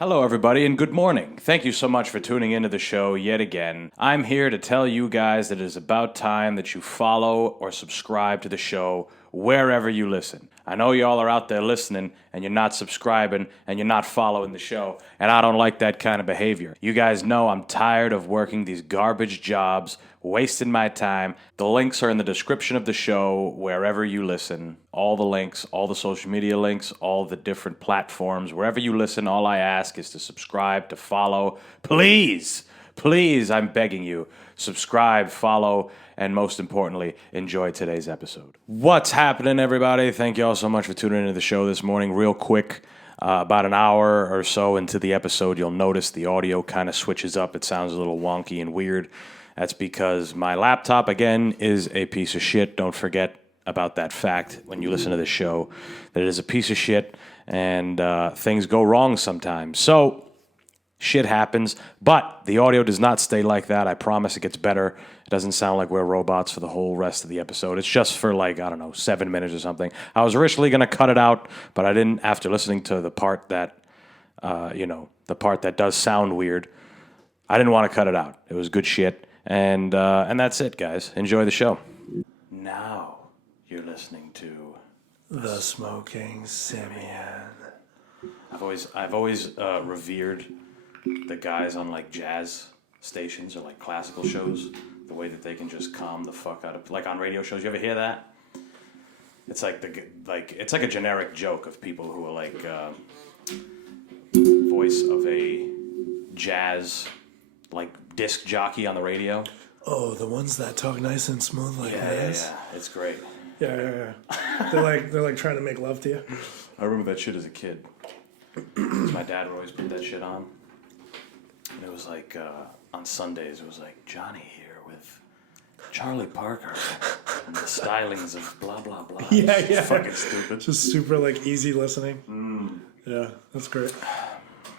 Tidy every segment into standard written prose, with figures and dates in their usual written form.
Hello, everybody, and good morning. Thank you so much for tuning into the show yet again. I'm here to tell you guys that it is about time that you follow or subscribe to the show wherever you listen. I know y'all are out there listening, and you're not subscribing, and you're not following the show, and I don't like that kind of behavior. You guys know I'm tired of working these garbage jobs, wasting my time. The links are in the description of the show wherever you listen. All the links, all the social media links, all the different platforms. Wherever you listen, all I ask is to subscribe, to follow. Please, please, I'm begging you. Subscribe, follow, and most importantly, enjoy today's episode. What's happening, everybody? Thank you all so much for tuning into the show this morning. Real quick, about an hour or so into the episode, you'll notice the audio kind of switches up. It sounds a little wonky and weird. That's because my laptop, again, is a piece of shit. Don't forget about that fact when you listen to this show, that it is a piece of shit and things go wrong sometimes. So, shit happens, but the audio does not stay like that. I promise it gets better. It doesn't sound like we're robots for the whole rest of the episode. It's just for 7 minutes or something. I was originally going to cut it out, but I didn't after listening to the part that, the part that does sound weird. I didn't want to cut it out. It was good shit. And that's it, guys. Enjoy the show. Now you're listening to The Smoking Simian. I've always revered the guys on jazz stations or classical shows, the way that they can just calm the fuck out of on radio shows. You ever hear that? It's it's like a generic joke of people who are voice of a jazz disc jockey on the radio. Oh, the ones that talk nice and smooth like this? Yeah, it's great. Yeah. They're trying to make love to you. I remember that shit as a kid. 'Cause my dad would always put that shit on. And it was on Sundays, it was Johnny here with Charlie Parker and the stylings of blah, blah, blah. Yeah. Fucking stupid. Just super easy listening. Yeah, that's great.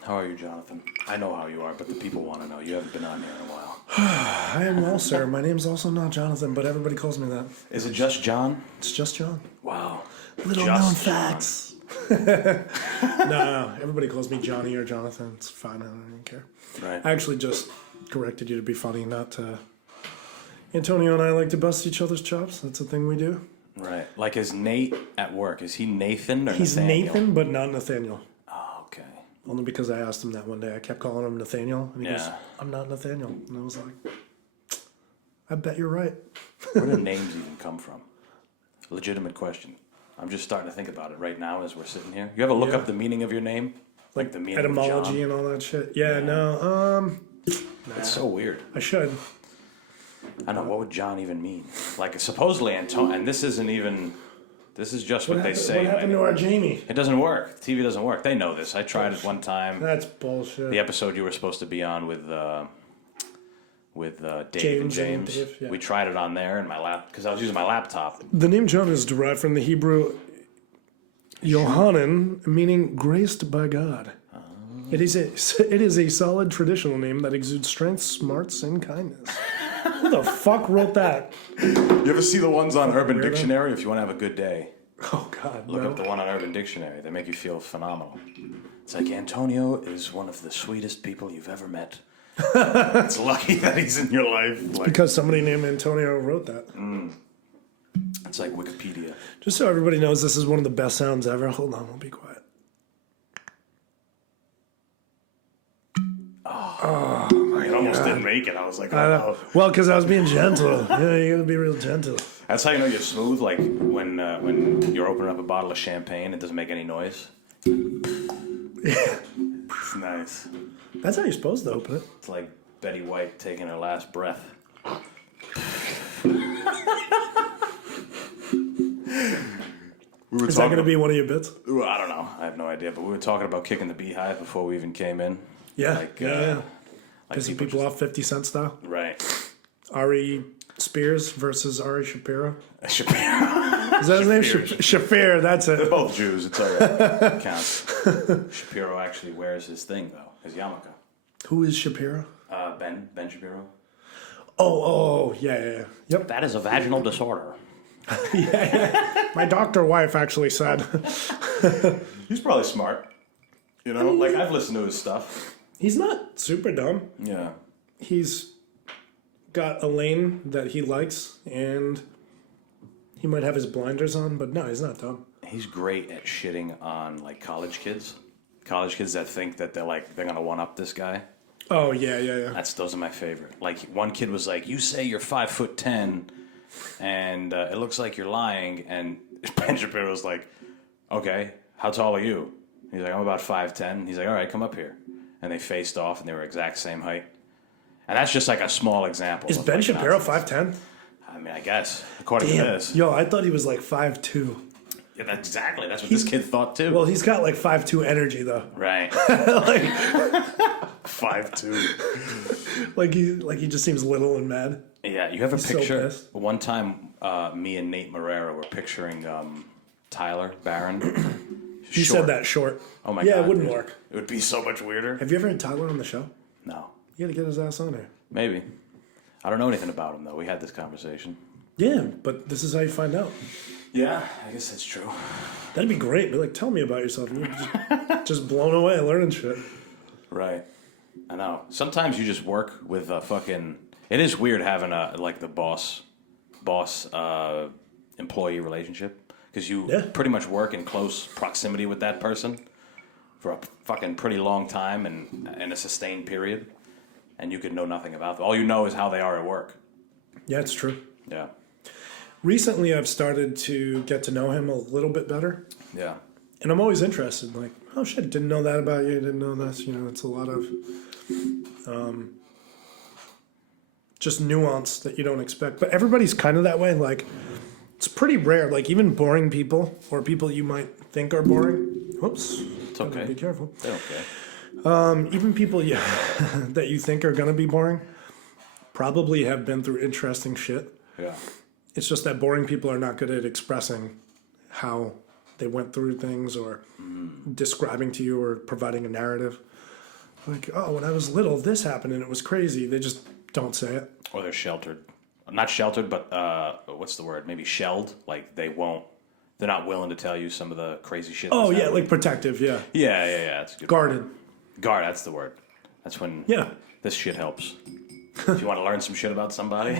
How are you, Jonathan? I know how you are, but the people want to know. You haven't been on here in a while. I am well, sir. My name's also not Jonathan, but everybody calls me that. Is it just John? It's just John. Wow. Little known facts. No. Everybody calls me Johnny or Jonathan. It's fine. I don't even care. Right. I actually just corrected you to be funny, not to... Antonio and I like to bust each other's chops. That's a thing we do. Right. Is Nate at work? Is he Nathan or He's Nathaniel? Nathan, but not Nathaniel. Oh, okay. Only because I asked him that one day. I kept calling him Nathaniel, and he goes, I'm not Nathaniel. And I was like, I bet you're right. Where do names even come from? Legitimate question. I'm just starting to think about it right now as we're sitting here. You ever look up the meaning of your name? Like the meaning etymology of John? and all that shit. Yeah. No. It's so weird. I should. I don't know, what would John even mean? Supposedly Antonio, and this isn't even, this is just what they say. What happened to our Jamie? It doesn't work. TV doesn't work. They know this. I tried it one time. That's bullshit. The episode you were supposed to be on with Dave James and James. Dave, yeah. We tried it on there in my lap because I was using my laptop. The name John is derived from the Hebrew Yohanan, meaning graced by God. It is a solid traditional name that exudes strength, smarts, and kindness. Who the fuck wrote that? You ever see the ones on Urban Dictionary if you want to have a good day? Oh, God, Look up the one on Urban Dictionary. They make you feel phenomenal. It's Antonio is one of the sweetest people you've ever met. It's lucky that he's in your life. Because somebody named Antonio wrote that. It's like Wikipedia. Just so everybody knows, this is one of the best sounds ever. Hold on, we'll be quiet. Oh my God. Almost didn't make it. I was like, oh. Well, because I was being gentle. Yeah, you gotta be real gentle. That's how you know you're smooth, when you're opening up a bottle of champagne, it doesn't make any noise. Yeah. It's nice. That's how you're supposed to open it. It's like Betty White taking her last breath. Is that going to be one of your bits? I don't know. I have no idea. But we were talking about kicking the beehive before we even came in. Yeah. Pissing people off 50 Cent style. Right. Ari Spears versus Ari Shapiro. Shapiro. Is that his name? Shafir, that's it. They're both Jews. It's all right. Counts. Shapiro actually wears his thing, though. His yarmulke. Who is Shapiro? Ben Shapiro. Oh, yeah. Yep. That is a vaginal disorder. Yeah. My doctor wife actually said. He's probably smart. You know, like I've listened to his stuff. He's not super dumb. Yeah. He's got a lane that he likes, and he might have his blinders on, but no, he's not dumb. He's great at shitting on like college kids. College kids that think that they're gonna one up this guy. Oh yeah. Those are my favorite. Like one kid was like, "You say you're 5'10", and it looks like you're lying." And Ben Shapiro was like, "Okay, how tall are you?" He's like, "I'm about 5'10". He's like, "All right, come up here." And they faced off, and they were exact same height. And that's just like a small example. Is Ben Shapiro 5'10"? I mean, I guess according to this. Yo, I thought he was like 5'2". Yeah, that's what this kid thought too. Well, he's got like 5'2" energy though. Right. Like 5'2". like he just seems little and mad. Yeah, you have a He's so picture. pissed. One time, me and Nate Marrera were picturing Tyler Barron. You said that short. Oh my god. Yeah, it wouldn't dude. work. It would be so much weirder. Have you ever had Tyler on the show? No. You gotta get his ass on there. Maybe. I don't know anything about him though. We had this conversation. Yeah, but this is how you find out. Yeah, I guess that's true. That'd be great. Be like, tell me about yourself. And you're just blown away learning shit. Right. I know. Sometimes you just work with a fucking... It is weird having the boss employee relationship, because you pretty much work in close proximity with that person for a fucking pretty long time and in a sustained period, and you could know nothing about them. All you know is how they are at work. Yeah, it's true. Yeah. Recently, I've started to get to know him a little bit better. Yeah. And I'm always interested, like, oh shit, didn't know that about you, didn't know this. You know, it's a lot of just nuance that you don't expect. But everybody's kind of that way. Like, it's pretty rare. Like, even boring people or people you might think are boring. Whoops. It's okay. Be careful. They're okay. Even people that you think are going to be boring probably have been through interesting shit. Yeah. It's just that boring people are not good at expressing how they went through things or describing to you or providing a narrative. Like, oh, when I was little, this happened and it was crazy. They just don't say it. Or they're sheltered. Not sheltered, but what's the word? Maybe shelled. Like they're not willing to tell you some of the crazy shit. Oh, yeah, like protective, yeah. Yeah. That's a good. Guarded. Guard, that's the word. That's when this shit helps. If you want to learn some shit about somebody.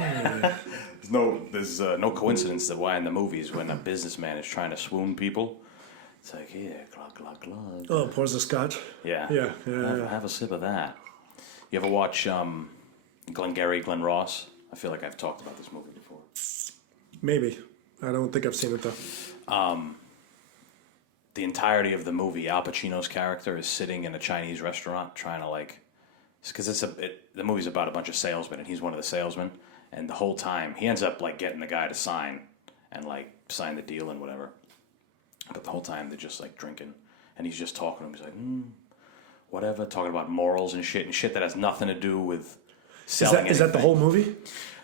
There's no coincidence that why in the movies when a businessman is trying to swoon people, it's like, yeah, glug, glug, glug. Oh, pours the scotch? Yeah. Yeah. Have a sip of that. You ever watch Glengarry Glen Ross? I feel like I've talked about this movie before. Maybe. I don't think I've seen it, though. The entirety of the movie, Al Pacino's character is sitting in a Chinese restaurant trying to because the movie's about a bunch of salesmen and he's one of the salesmen, and the whole time he ends up getting the guy to sign the deal and whatever, but the whole time they're just drinking and he's just talking to him. He's like, whatever, talking about morals and shit that has nothing to do with selling. Is that the whole movie?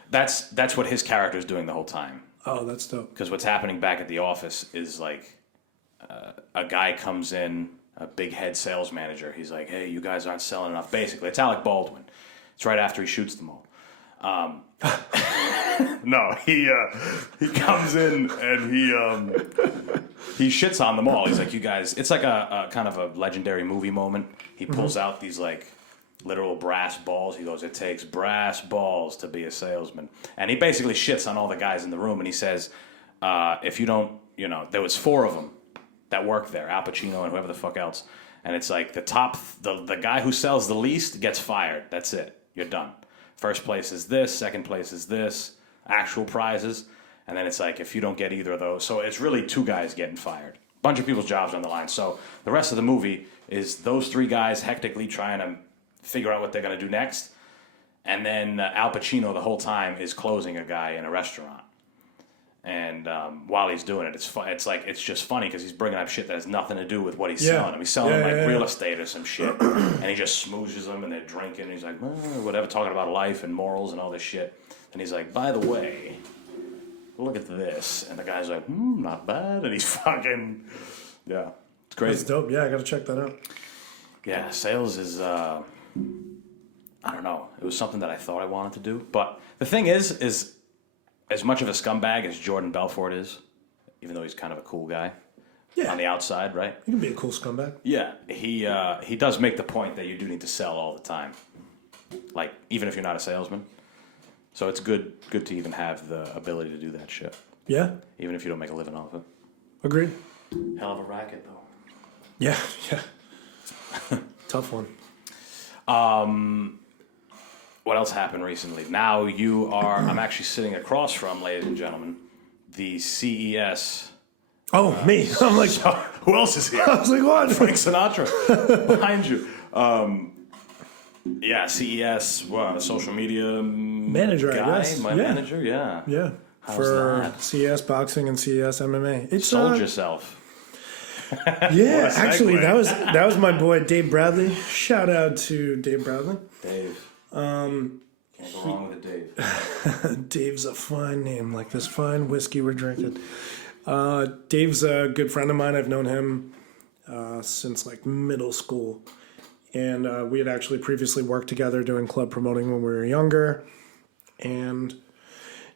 That's what his character is doing the whole time. Oh, that's dope. Because what's happening back at the office is a guy comes in, a big head sales manager. He's like, hey, you guys aren't selling enough. Basically, it's Alec Baldwin. It's right after he shoots them all. No, he comes in and he shits on them all. He's like, you guys, it's like a kind of a legendary movie moment. He pulls out these literal brass balls. He goes, it takes brass balls to be a salesman. And he basically shits on all the guys in the room. And he says, if you don't, there was 4 of them that worked there, Al Pacino and whoever the fuck else. And it's like the guy who sells the least gets fired. That's it. You're done. First place is this, second place is this, actual prizes. And then it's if you don't get either of those. So it's really 2 guys getting fired. Bunch of people's jobs are on the line. So the rest of the movie is those 3 guys hectically trying to figure out what they're going to do next. And then Al Pacino the whole time is closing a guy in a restaurant. And while he's doing it, it's just funny because he's bringing up shit that has nothing to do with what he's selling. He's selling real estate or some shit, and he just smooches them, and they're drinking. And he's like, whatever, talking about life and morals and all this shit. And he's like, by the way, look at this. And the guy's like, not bad. And he's fucking, it's crazy. That's dope. Yeah, I got to check that out. Yeah, sales is, I don't know. It was something that I thought I wanted to do, but the thing is as much of a scumbag as Jordan Belfort is, even though he's kind of a cool guy, Yeah. on the outside, right? You can be a cool scumbag. Yeah, he does make the point that you do need to sell all the time, like even if you're not a salesman. So it's good to even have the ability to do that shit, Yeah. even if you don't make a living off it. Agreed. Hell of a racket, though. Yeah. Tough one. What else happened recently? Now you are. I'm actually sitting across from, ladies and gentlemen, the CES. Oh, me. I'm like, Who else is here? I was like, what? Frank Sinatra behind you. Yeah, CES, social media Manager, guy, I guess. my manager, yeah. Yeah. How's For that? CS boxing and CS MMA. It's Sold yourself. Yeah, What a actually, segue. that was my boy Dave Bradley. Shout out to Dave Bradley. Dave. Can't go wrong with a Dave. Dave's a fine name, like this fine whiskey we're drinking. Dave's a good friend of mine. I've known him since like middle school. And we had actually previously worked together doing club promoting when we were younger. And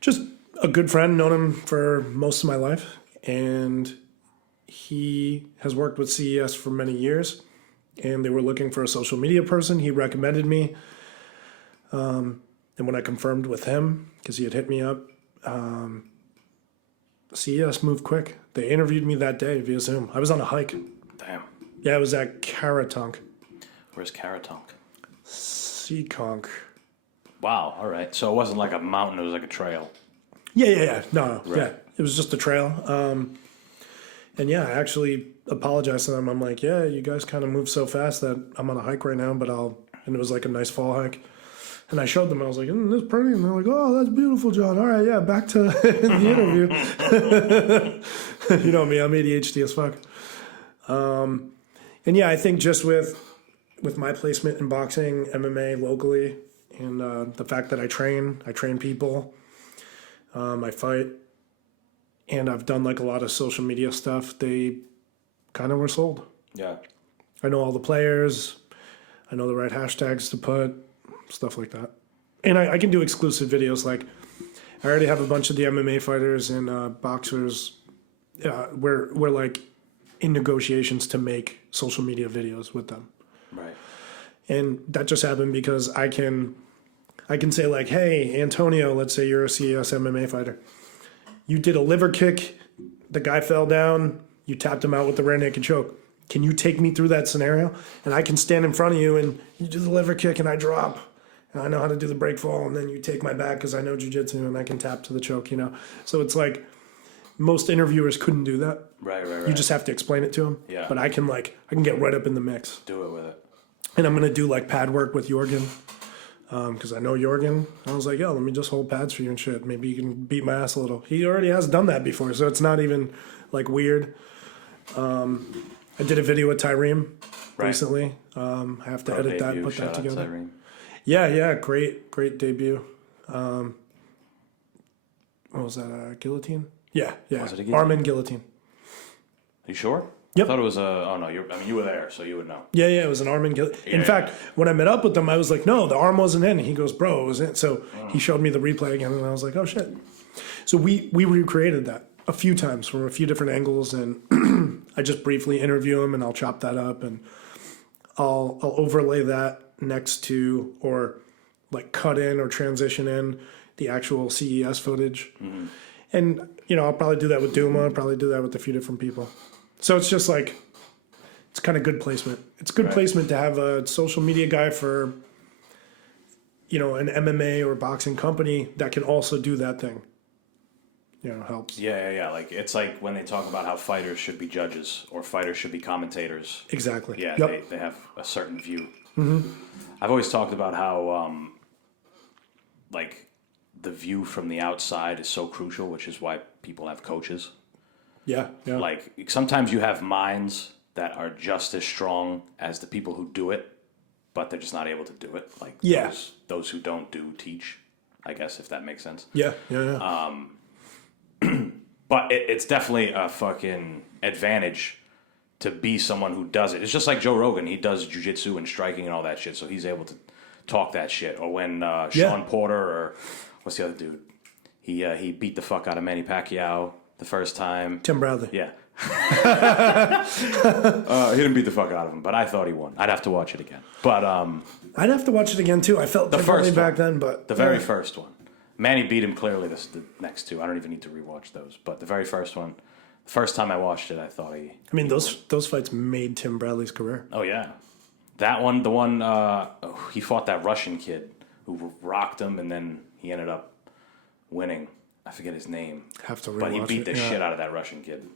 just a good friend, known him for most of my life. And he has worked with CES for many years. And they were looking for a social media person. He recommended me. And when I confirmed with him, because he had hit me up, CES moved quick. They interviewed me that day via Zoom. I was on a hike. Damn. Yeah, it was at Caratunk. Where's Caratunk? Seekonk. Wow, all right. So it wasn't like a mountain, it was like a trail. Yeah. No, Right. yeah. It was just a trail. And yeah, I actually apologized to them. I'm like, yeah, you guys kind of move so fast that I'm on a hike right now, but and it was like a nice fall hike. And I showed them, I was like, isn't this pretty? And they're like, oh, that's beautiful, John. All right, yeah, back to the interview. You know me, I'm ADHD as fuck. And yeah, I think just with my placement in boxing, MMA locally, and the fact that I train people, I fight, and I've done like a lot of social media stuff, they kind of were sold. Yeah. I know all the players. I know the right hashtags to put, stuff like that. And I can do exclusive videos. Like, I already have a bunch of the MMA fighters and boxers. We're like in negotiations to make social media videos with them. Right. And that just happened because I can say like, hey, Antonio, let's say you're a CES MMA fighter. You did a liver kick. The guy fell down. You tapped him out with the rear naked choke. Can you take me through that scenario? And I can stand in front of you and you do the liver kick and I drop. And I know how to do the break fall. And then you take my back because I know jiu-jitsu and I can tap to the choke, you know? So it's like most interviewers couldn't do that. Right. You just have to explain it to them. Yeah. But I can get right up in the mix. Do it with it. And I'm going to do like pad work with Jorgen. Because I know Jorgen. I was like, yo, let me just hold pads for you and shit. Maybe you can beat my ass a little. He already has done that before, so it's not even like weird. I did a video with Tyreem recently. I have to edit that, put that together. Yeah, great debut. What was that? Guillotine? Yeah. Was it a guillotine? Arm and guillotine. Are you sure? Yep. I thought it was you were there, so you would know. Yeah, it was an arm and guillotine. In fact, when I met up with them, I was like, no, the arm wasn't in. He goes, bro, it was in. So he showed me the replay again, and I was like, oh, shit. So we recreated that a few times from a few different angles, and I just briefly interview him, and I'll chop that up, and I'll overlay that next to, or like cut in or transition in the actual CES footage. Mm-hmm. And, I'll probably do that with Duma. I'll probably do that with a few different people. So it's just like, it's kind of good placement. It's good placement to have a social media guy for, an MMA or boxing company that can also do that thing. Helps. Yeah. Like, it's like when they talk about how fighters should be judges or fighters should be commentators. Exactly. Yeah, yep. they have a certain view. Mm-hmm. I've always talked about how, like, the view from the outside is so crucial, which is why people have coaches. Yeah. Like, sometimes you have minds that are just as strong as the people who do it, but they're just not able to do it. Like, those who don't teach, I guess, if that makes sense. Yeah. But it's definitely a fucking advantage to be someone who does it. It's just like Joe Rogan. He does jiu-jitsu and striking and all that shit, so he's able to talk that shit. Or when Sean Porter, or what's the other dude? He beat the fuck out of Manny Pacquiao the first time. Tim Bradley. Yeah. He didn't beat the fuck out of him, but I thought he won. I'd have to watch it again. But I'd have to watch it again too. I felt differently back then, but the very first one, Manny beat him clearly. The next two, I don't even need to rewatch those. But the very first one, the first time I watched it, I thought he. I mean, those fights made Tim Bradley's career. Oh yeah, that one, the one he fought that Russian kid who rocked him, and then he ended up winning. I forget his name. Have to rewatch but he beat it, the shit out of that Russian kid,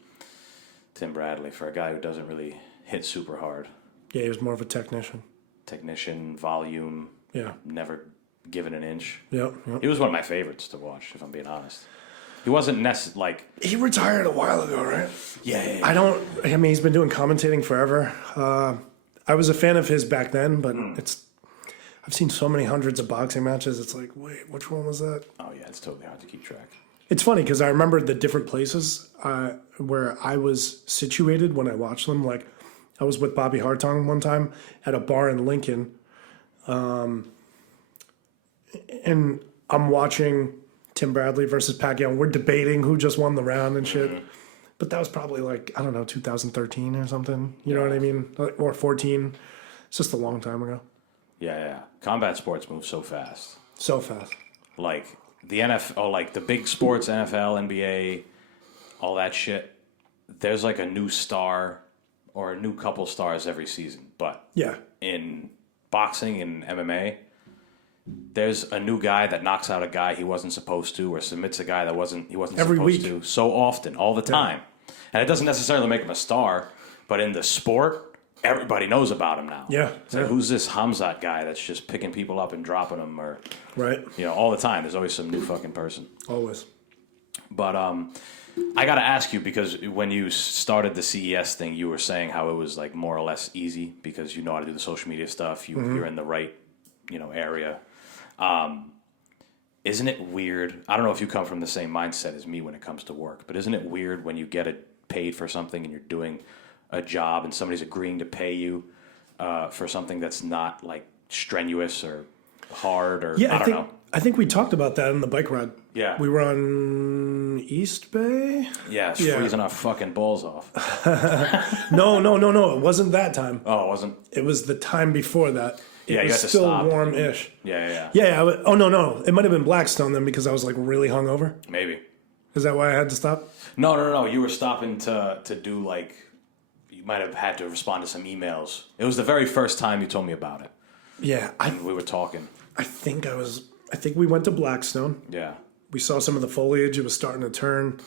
Tim Bradley, for a guy who doesn't really hit super hard. Yeah, he was more of a technician. Volume. Yeah. Never given an inch. Yep. He was one of my favorites to watch, if I'm being honest. He wasn't like... He retired a while ago, right? Yeah. I mean, he's been doing commentating forever. I was a fan of his back then, but I've seen so many hundreds of boxing matches. It's like, wait, which one was that? Oh, yeah, it's totally hard to keep track. It's funny because I remember the different places where I was situated when I watched them. Like, I was with Bobby Hartong one time at a bar in Lincoln. And I'm watching Tim Bradley versus Pacquiao, and we're debating who just won the round and shit. Mm-hmm. But that was probably like, I don't know, 2013 or something. You know what I mean? Or 14. It's just a long time ago. Yeah. Combat sports move so fast. So fast. Like the NFL, like the big sports, NFL, NBA, all that shit. There's like a new star or a new couple stars every season. But yeah, in boxing and MMA, there's a new guy that knocks out a guy he wasn't supposed to, or submits a guy that he wasn't every supposed week. to, so often, all the time. And it doesn't necessarily make him a star, but in the sport, everybody knows about him now. Yeah. It's like, who's this Hamzat guy that's just picking people up and dropping them, or right? All the time. There's always some new fucking person. Always. But I got to ask you, because when you started the CES thing, you were saying how it was like more or less easy because you know how to do the social media stuff. You're in the right, area. Isn't it weird? I don't know if you come from the same mindset as me when it comes to work, but isn't it weird when you get paid for something and you're doing a job and somebody's agreeing to pay you for something that's not like strenuous or hard, or I don't know. I think we talked about that in the bike ride. Yeah. We were on East Bay? Yeah, freezing our fucking balls off. No. It wasn't that time. Oh, it wasn't? It was the time before that. It you was had to still stop. warm-ish. Yeah. No. It might have been Blackstone then because I was like really hungover. Maybe. Is that why I had to stop? No. You were stopping to do like, you might have had to respond to some emails. It was the very first time you told me about it. Yeah. We were talking. I think we went to Blackstone. Yeah. We saw some of the foliage. It was starting to turn.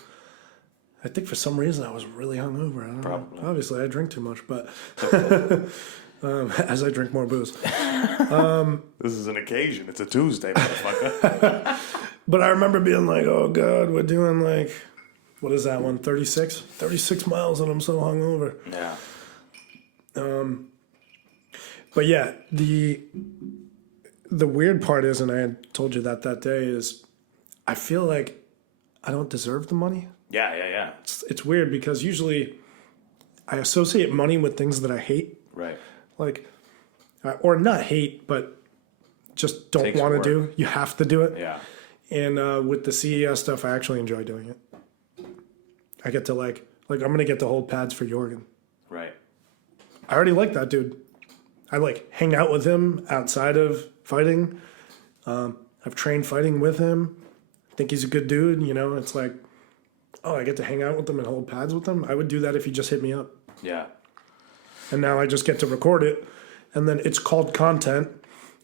I think for some reason I was really hungover. I don't know. Obviously, I drink too much, but as I drink more booze. This is an occasion. It's a Tuesday, motherfucker. But I remember being like, oh, God, we're doing like, what is that one, 36? 36 miles and I'm so hungover. Yeah. But yeah, the weird part is, and I had told you that day, is I feel like I don't deserve the money. Yeah. It's weird because usually I associate money with things that I hate. Right. Like, or not hate, but just don't want to do. You have to do it. Yeah. And with the CES stuff, I actually enjoy doing it. I get to like I'm going to get to hold pads for Jorgen. Right. I already like that dude. I like hang out with him outside of fighting. I've trained fighting with him. I think he's a good dude. It's like, oh, I get to hang out with him and hold pads with him. I would do that if he just hit me up. Yeah. And now I just get to record it. And then it's called content.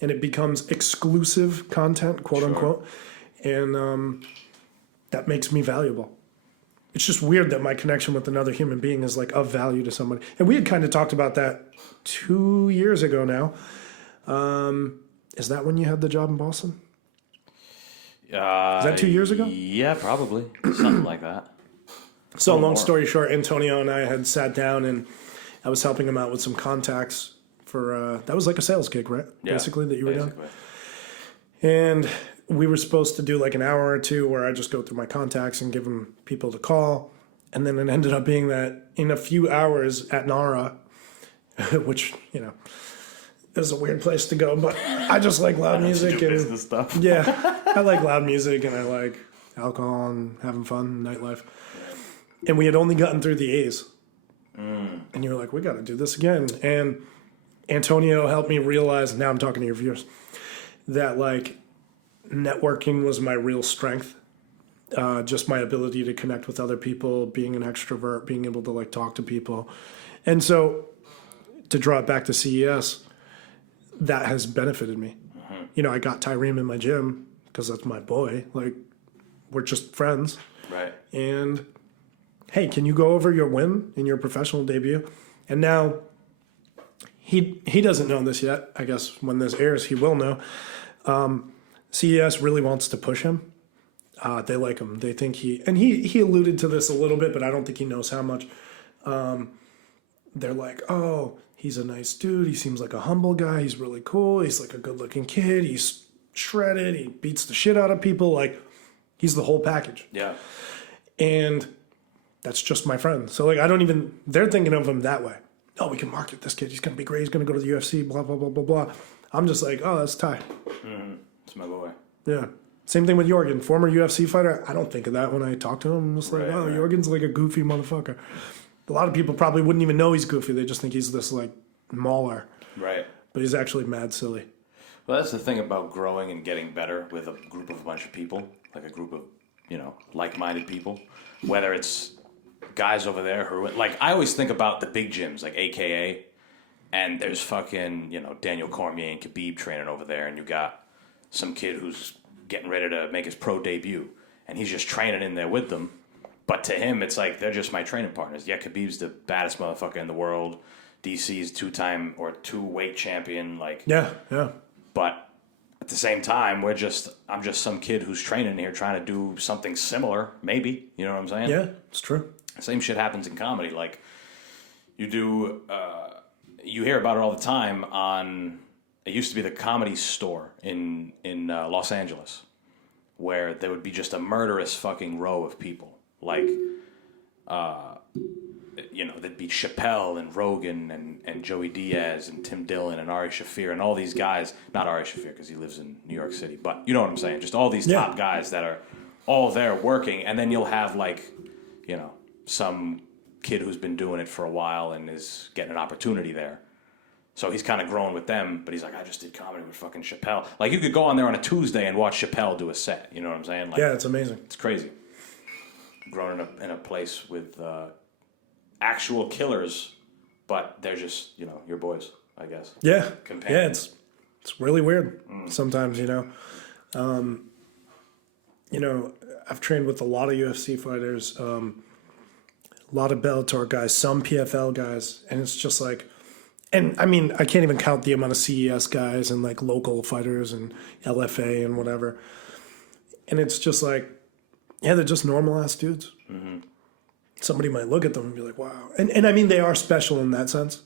And it becomes exclusive content, quote unquote. And that makes me valuable. It's just weird that my connection with another human being is like of value to somebody. And we had kind of talked about that 2 years ago now. Is that when you had the job in Boston? Is that 2 years ago? Yeah, probably. Something like that. So long story short, Antonio and I had sat down and I was helping him out with some contacts for, that was like a sales gig, right? Yeah, basically, that you were doing. And we were supposed to do like an hour or two where I just go through my contacts and give them people to call. And then it ended up being that in a few hours at NARA, which, is a weird place to go, but I just like loud music and business stuff. Yeah, I like loud music and I like alcohol and having fun, nightlife. And we had only gotten through the A's. And you were like, we got to do this again. And Antonio helped me realize, now I'm talking to your viewers, that like networking was my real strength. Just my ability to connect with other people, being an extrovert, being able to like talk to people. And so to draw it back to CES, that has benefited me. You know, I got Tyreem in my gym because that's my boy. Like, we're just friends. Right. And hey, can you go over your win in your professional debut? And now he doesn't know this yet. I guess when this airs, he will know. CES really wants to push him. They like him. They think he alluded to this a little bit, but I don't think he knows how much. They're like, oh, he's a nice dude. He seems like a humble guy. He's really cool. He's like a good looking kid. He's shredded. He beats the shit out of people. Like, he's the whole package. Yeah. And that's just my friend. So like, they're thinking of him that way. Oh, we can market this kid. He's going to be great. He's going to go to the UFC, blah, blah, blah, blah, blah. I'm just like, oh, that's Ty. It's my boy. Yeah. Same thing with Jorgen, former UFC fighter. I don't think of that when I talk to him. I'm just like, Right. Jorgen's like a goofy motherfucker. A lot of people probably wouldn't even know he's goofy. They just think he's this like mauler. Right. But he's actually mad silly. Well, that's the thing about growing and getting better with a bunch of people, like a group of, like-minded people. Whether it's guys over there who, like, I always think about the big gyms, like AKA, and there's fucking, Daniel Cormier and Khabib training over there, and you got some kid who's getting ready to make his pro debut, and he's just training in there with them. But to him, it's like, they're just my training partners. Yeah, Khabib's the baddest motherfucker in the world. DC's two-weight champion. Like, Yeah. But at the same time, I'm just some kid who's training here trying to do something similar, maybe. You know what I'm saying? Yeah, it's true. Same shit happens in comedy. Like, you hear about it all the time on, it used to be the Comedy Store in Los Angeles, where there would be just a murderous fucking row of people. Like, there'd be Chappelle and Rogan and Joey Diaz and Tim Dillon and Ari Shaffir and all these guys. Not Ari Shaffir because he lives in New York City, but you know what I'm saying. Just all these top guys that are all there working, and then you'll have like, some kid who's been doing it for a while and is getting an opportunity there. So he's kind of growing with them, but he's like, I just did comedy with fucking Chappelle. Like, you could go on there on a Tuesday and watch Chappelle do a set. You know what I'm saying? Like, Yeah, it's amazing. it's crazy. Growing in a place with actual killers, but they're just, your boys, I guess. Yeah. Companions. Yeah, it's really weird sometimes, I've trained with a lot of UFC fighters, a lot of Bellator guys, some PFL guys, and it's just like, and I mean, I can't even count the amount of CES guys and like local fighters and LFA and whatever. And it's just like, yeah, they're just normal ass dudes. Mm-hmm. Somebody might look at them and be like, wow. And I mean, they are special in that sense,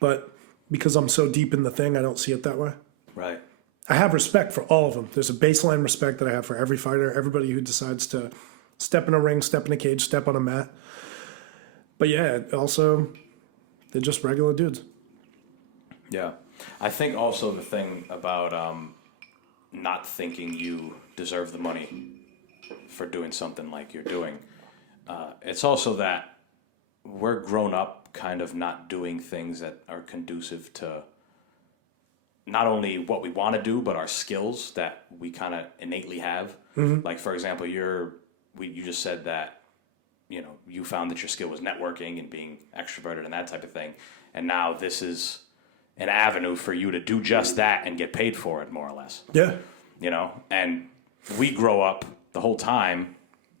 but because I'm so deep in the thing, I don't see it that way. Right. I have respect for all of them. There's a baseline respect that I have for every fighter, everybody who decides to step in a ring, step in a cage, step on a mat. But yeah, also, they're just regular dudes. Yeah. I think also the thing about not thinking you deserve the money for doing something like you're doing, it's also that we're grown up kind of not doing things that are conducive to not only what we want to do, but our skills that we kind of innately have. Mm-hmm. Like, for example, you just said that, you found that your skill was networking and being extroverted and that type of thing. And now this is an avenue for you to do just that and get paid for it, more or less. Yeah. And we grow up the whole time.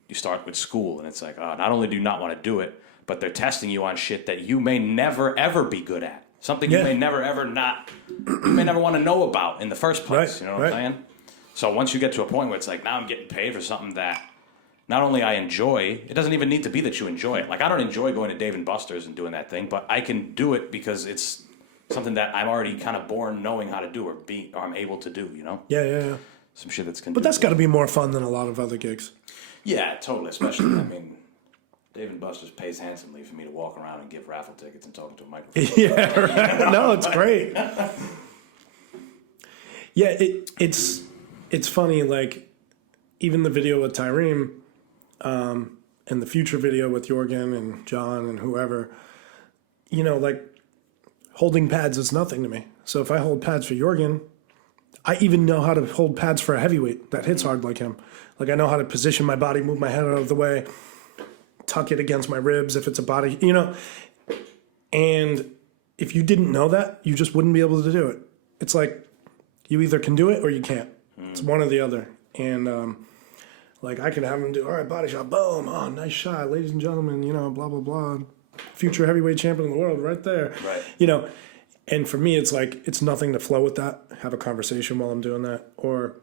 You start with school, and it's like, not only do you not want to do it, but they're testing you on shit that you may never, ever be good at. Something you may never, ever you may never want to know about in the first place. Right, You know what I'm saying? So once you get to a point where it's like, now I'm getting paid for something that not only I enjoy, it doesn't even need to be that you enjoy it. Like, I don't enjoy going to Dave & Buster's and doing that thing, but I can do it because it's something that I'm already kind of born knowing how to do or I'm able to do, Yeah. Some shit that's But that's got to be more fun than a lot of other gigs. Yeah, totally. Especially, I mean, Dave & Buster's pays handsomely for me to walk around and give raffle tickets and talk to a microphone. Yeah, right. No, it's great. Yeah, it's funny, like, even the video with Tyreem, and the future video with Jorgen and John and whoever, like holding pads is nothing to me. So if I hold pads for Jorgen, I even know how to hold pads for a heavyweight that hits hard like him. Like I know how to position my body, move my head out of the way, tuck it against my ribs if it's a body, And if you didn't know that, you just wouldn't be able to do it. It's like you either can do it or you can't. It's one or the other. And like I can have him do, all right, body shot, boom, oh, nice shot, ladies and gentlemen, blah, blah, blah. Future heavyweight champion of the world right there. Right. And for me, it's like, it's nothing to flow with that, have a conversation while I'm doing that. Or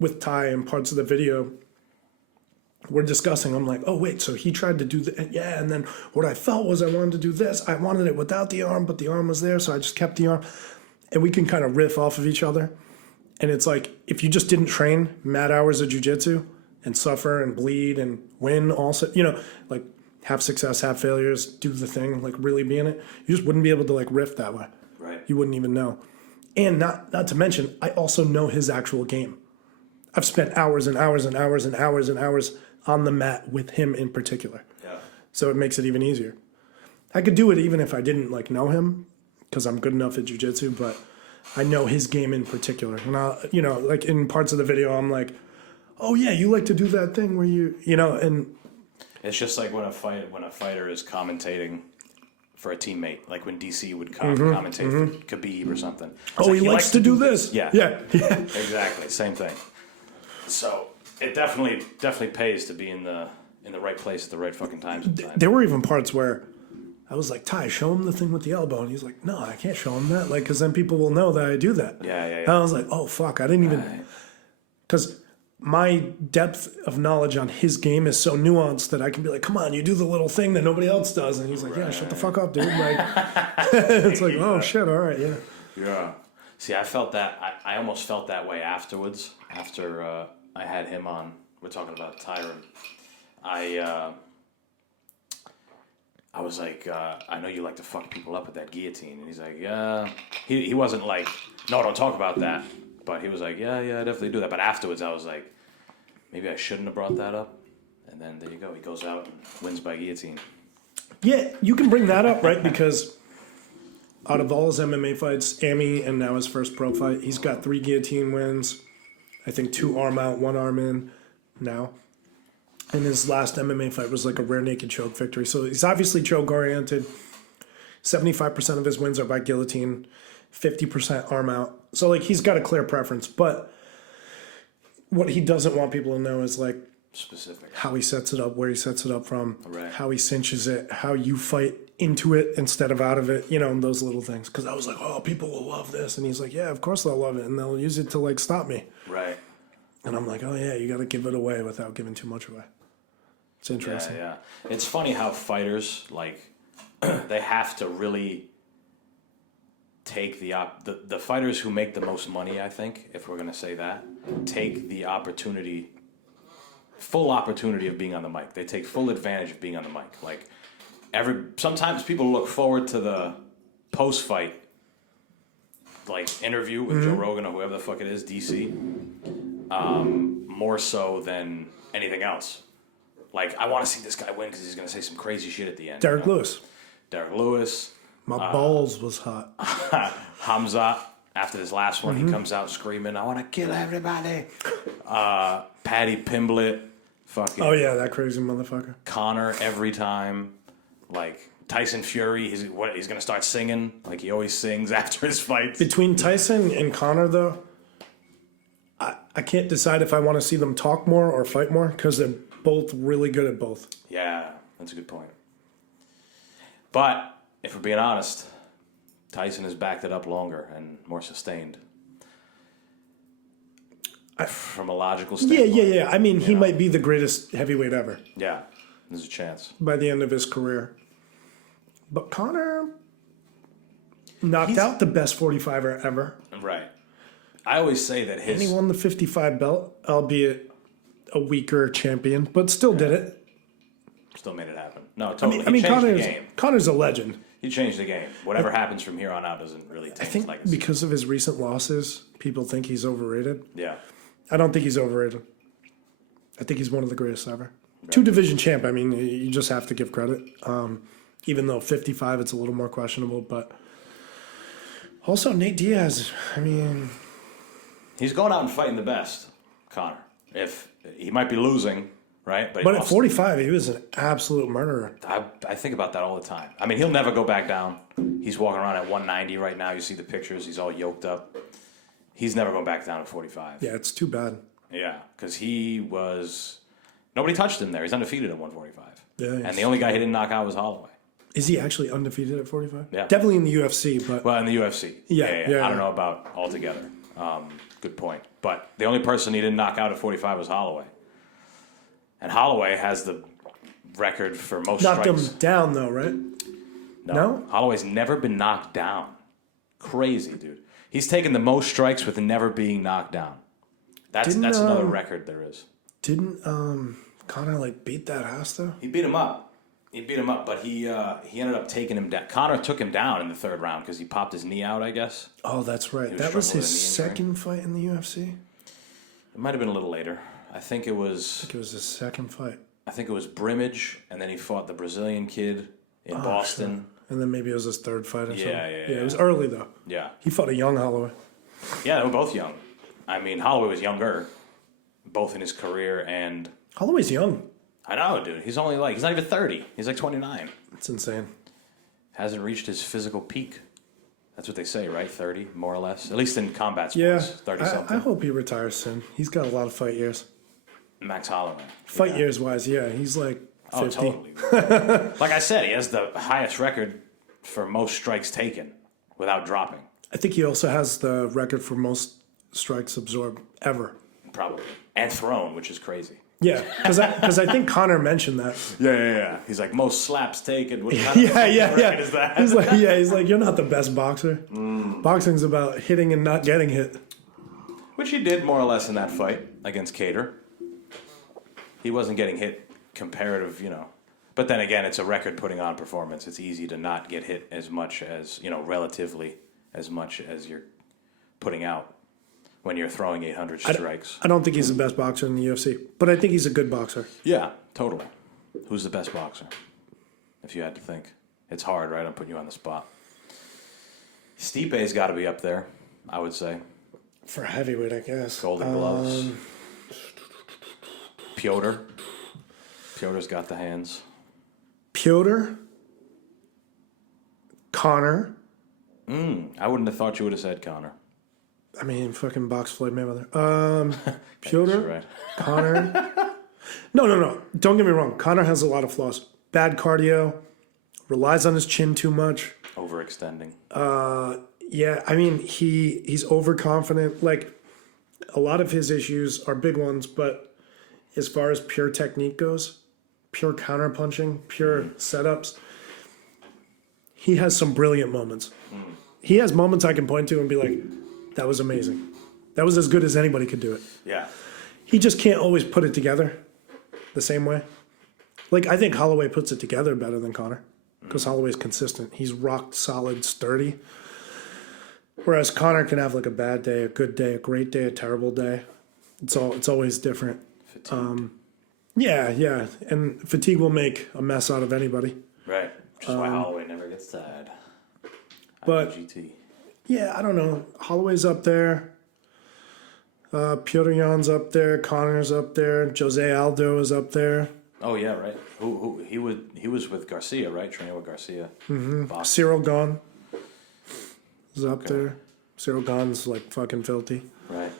with Ty and parts of the video, we're discussing, I'm like, oh, wait, so he tried to do that. Yeah, and then what I felt was I wanted to do this. I wanted it without the arm, but the arm was there, so I just kept the arm. And we can kind of riff off of each other. And it's like, if you just didn't train mad hours of jiu-jitsu and suffer and bleed and win also, like have success, have failures, do the thing, like really be in it, you just wouldn't be able to like riff that way. Right. You wouldn't even know. And not to mention, I also know his actual game. I've spent hours and hours and hours and hours and hours on the mat with him in particular. Yeah. So it makes it even easier. I could do it even if I didn't like know him because I'm good enough at jiu-jitsu, but I know his game in particular. And I'll, like in parts of the video, I'm like, oh yeah, you like to do that thing where and it's just like when a fighter is commentating for a teammate, like when DC would commentate for Khabib or something. It's he likes to do this. Yeah. Yeah. Exactly. Same thing. So it definitely pays to be in the right place at the right fucking time sometimes. There were even parts where I was like, Ty, show him the thing with the elbow. And he's like, no, I can't show him that. Like, because then people will know that I do that. Yeah. And I was like, oh, fuck. I didn't even... Because my depth of knowledge on his game is so nuanced that I can be like, come on, you do the little thing that nobody else does. And he's like, yeah, shut the fuck up, dude. Like, it's like, oh, shit, all right, yeah. Yeah. See, I felt that... I almost felt that way afterwards. After I had him on. We're talking about Tyron. I was like, I know you like to fuck people up with that guillotine. And he's like, yeah. He wasn't like, no, don't talk about that. But he was like, yeah, I definitely do that. But afterwards, I was like, maybe I shouldn't have brought that up. And then there you go. He goes out and wins by guillotine. Yeah, you can bring that up, right? Because out of all his MMA fights, Amy, and now his first pro fight, he's got 3 guillotine wins. I think 2 arm out, 1 arm in now. And his last MMA fight was like a rear naked choke victory. So he's obviously choke oriented. 75% of his wins are by guillotine, 50% arm out. So like he's got a clear preference. But what he doesn't want people to know is like specific how he sets it up, where he sets it up from, right. How he cinches it, how you fight into it instead of out of it, and those little things. Because I was like, oh, people will love this. And he's like, yeah, of course they'll love it. And they'll use it to like stop me. Right. And I'm like, oh yeah, you got to give it away without giving too much away. It's interesting. Yeah. It's funny how fighters, like, they have to really take the fighters who make the most money, I think, if we're going to say that, take the full opportunity of being on the mic. They take full advantage of being on the mic. Like, sometimes people look forward to the post-fight, like, interview with Joe Rogan or whoever the fuck it is, DC, more so than anything else. Like, I want to see this guy win because he's going to say some crazy shit at the end. Derek Lewis. My balls was hot. Hamza, after this last one, he comes out screaming, I want to kill everybody. Paddy Pimblett. Fucking. Oh, yeah, that crazy motherfucker. Connor every time. Like, Tyson Fury, he's going to start singing like he always sings after his fights. Between Tyson and Connor, though, I can't decide if I want to see them talk more or fight more because they're both really good at both. Yeah, that's a good point. But if we're being honest, Tyson has backed it up longer and more sustained. From a logical standpoint. Yeah. I mean, he might be the greatest heavyweight ever. Yeah, there's a chance. By the end of his career. But Connor knocked out the best 45er ever. Right. I always say that And he won the 55 belt, albeit a weaker champion, but still did it. Still made it happen. No, totally. I mean, he changed the game. Connor's a legend. He changed the game. Whatever happens from here on out doesn't really take his legacy. Because of his recent losses, people think he's overrated. Yeah. I don't think he's overrated. I think he's one of the greatest ever. Two-division champ. I mean, you just have to give credit. Even though 55, it's a little more questionable. But also, Nate Diaz, I mean... He's going out and fighting the best, Connor. If he might be losing, right? But at 45, he was an absolute murderer. I think about that all the time. I mean, he'll never go back down. He's walking around at 190 right now. You see the pictures. He's all yoked up. He's never going back down at 45. Yeah, it's too bad. Yeah, because he was... Nobody touched him there. He's undefeated at 145. Yeah, and the only guy he didn't knock out was Holloway. Is he actually undefeated at 45? Yeah. Definitely in the UFC, but... Well, in the UFC. Yeah. I don't know about altogether. Good point. But the only person he didn't knock out at 45 was Holloway. And Holloway has the record for most Knocked strikes. him down, though, right? No? Holloway's never been knocked down. Crazy, dude. He's taken the most strikes with never being knocked down. That's another record there is. Didn't Connor beat that ass though? He beat him up. But he ended up taking him down. Connor took him down in the third round because he popped his knee out, I guess. Oh, that's right. That was his second fight in the UFC? It might have been a little later. I think it was his second fight. I think it was Brimage, and then he fought the Brazilian kid in Boston. Sure. And then maybe it was his third fight or something. Yeah. It was early, though. Yeah. He fought a young Holloway. Yeah, they were both young. I mean, Holloway was younger, both in his career and... Holloway's young. I know, dude. He's only he's not even 30. He's 29. That's insane. Hasn't reached his physical peak. That's what they say, right? 30, more or less. At least in combat sports. Yeah. 30-something. I hope he retires soon. He's got a lot of fight years. Max Holloway. Fight years wise, yeah. He's 50. Oh, totally. Like I said, he has the highest record for most strikes taken without dropping. I think he also has the record for most strikes absorbed ever. Probably. And thrown, which is crazy. Yeah, because I think Connor mentioned that. Yeah. He's like, most slaps taken. What kind of record is that? He's like, you're not the best boxer. Boxing's about hitting and not getting hit. Which he did more or less in that fight against Cater. He wasn't getting hit comparative, But then again, it's a record putting on performance. It's easy to not get hit as much as, relatively as much as you're putting out when you're throwing 800 strikes. I don't think he's the best boxer in the UFC, but I think he's a good boxer. Yeah, totally. Who's the best boxer? If you had to think. It's hard, right? I'm putting you on the spot. Stipe's got to be up there, I would say. For heavyweight, I guess. Golden Gloves. Piotr. Piotr's got the hands. Piotr. Connor. I wouldn't have thought you would have said Connor. I mean, fucking box Floyd Mayweather. Piotr. Right. Connor. No. Don't get me wrong. Connor has a lot of flaws. Bad cardio. Relies on his chin too much. Overextending. Yeah, I mean, he's overconfident. A lot of his issues are big ones, but as far as pure technique goes, pure counterpunching, pure setups, he has some brilliant moments. He has moments I can point to and be like, that was amazing. That was as good as anybody could do it. Yeah. He just can't always put it together the same way. I think Holloway puts it together better than Connor because Holloway's consistent. He's rock solid, sturdy. Whereas Connor can have a bad day, a good day, a great day, a terrible day. It's always different. Fatigue. Yeah. And fatigue will make a mess out of anybody. Right. Which is why Holloway never gets tired. But GT. Yeah, I don't know. Holloway's up there. Piotr Jan's up there. Connor's up there. Jose Aldo is up there. Oh yeah, right. Who he was with Garcia, right? Training with Garcia. Mm-hmm. Cyril Gane is up there. Cyril Gane's fucking filthy. Right.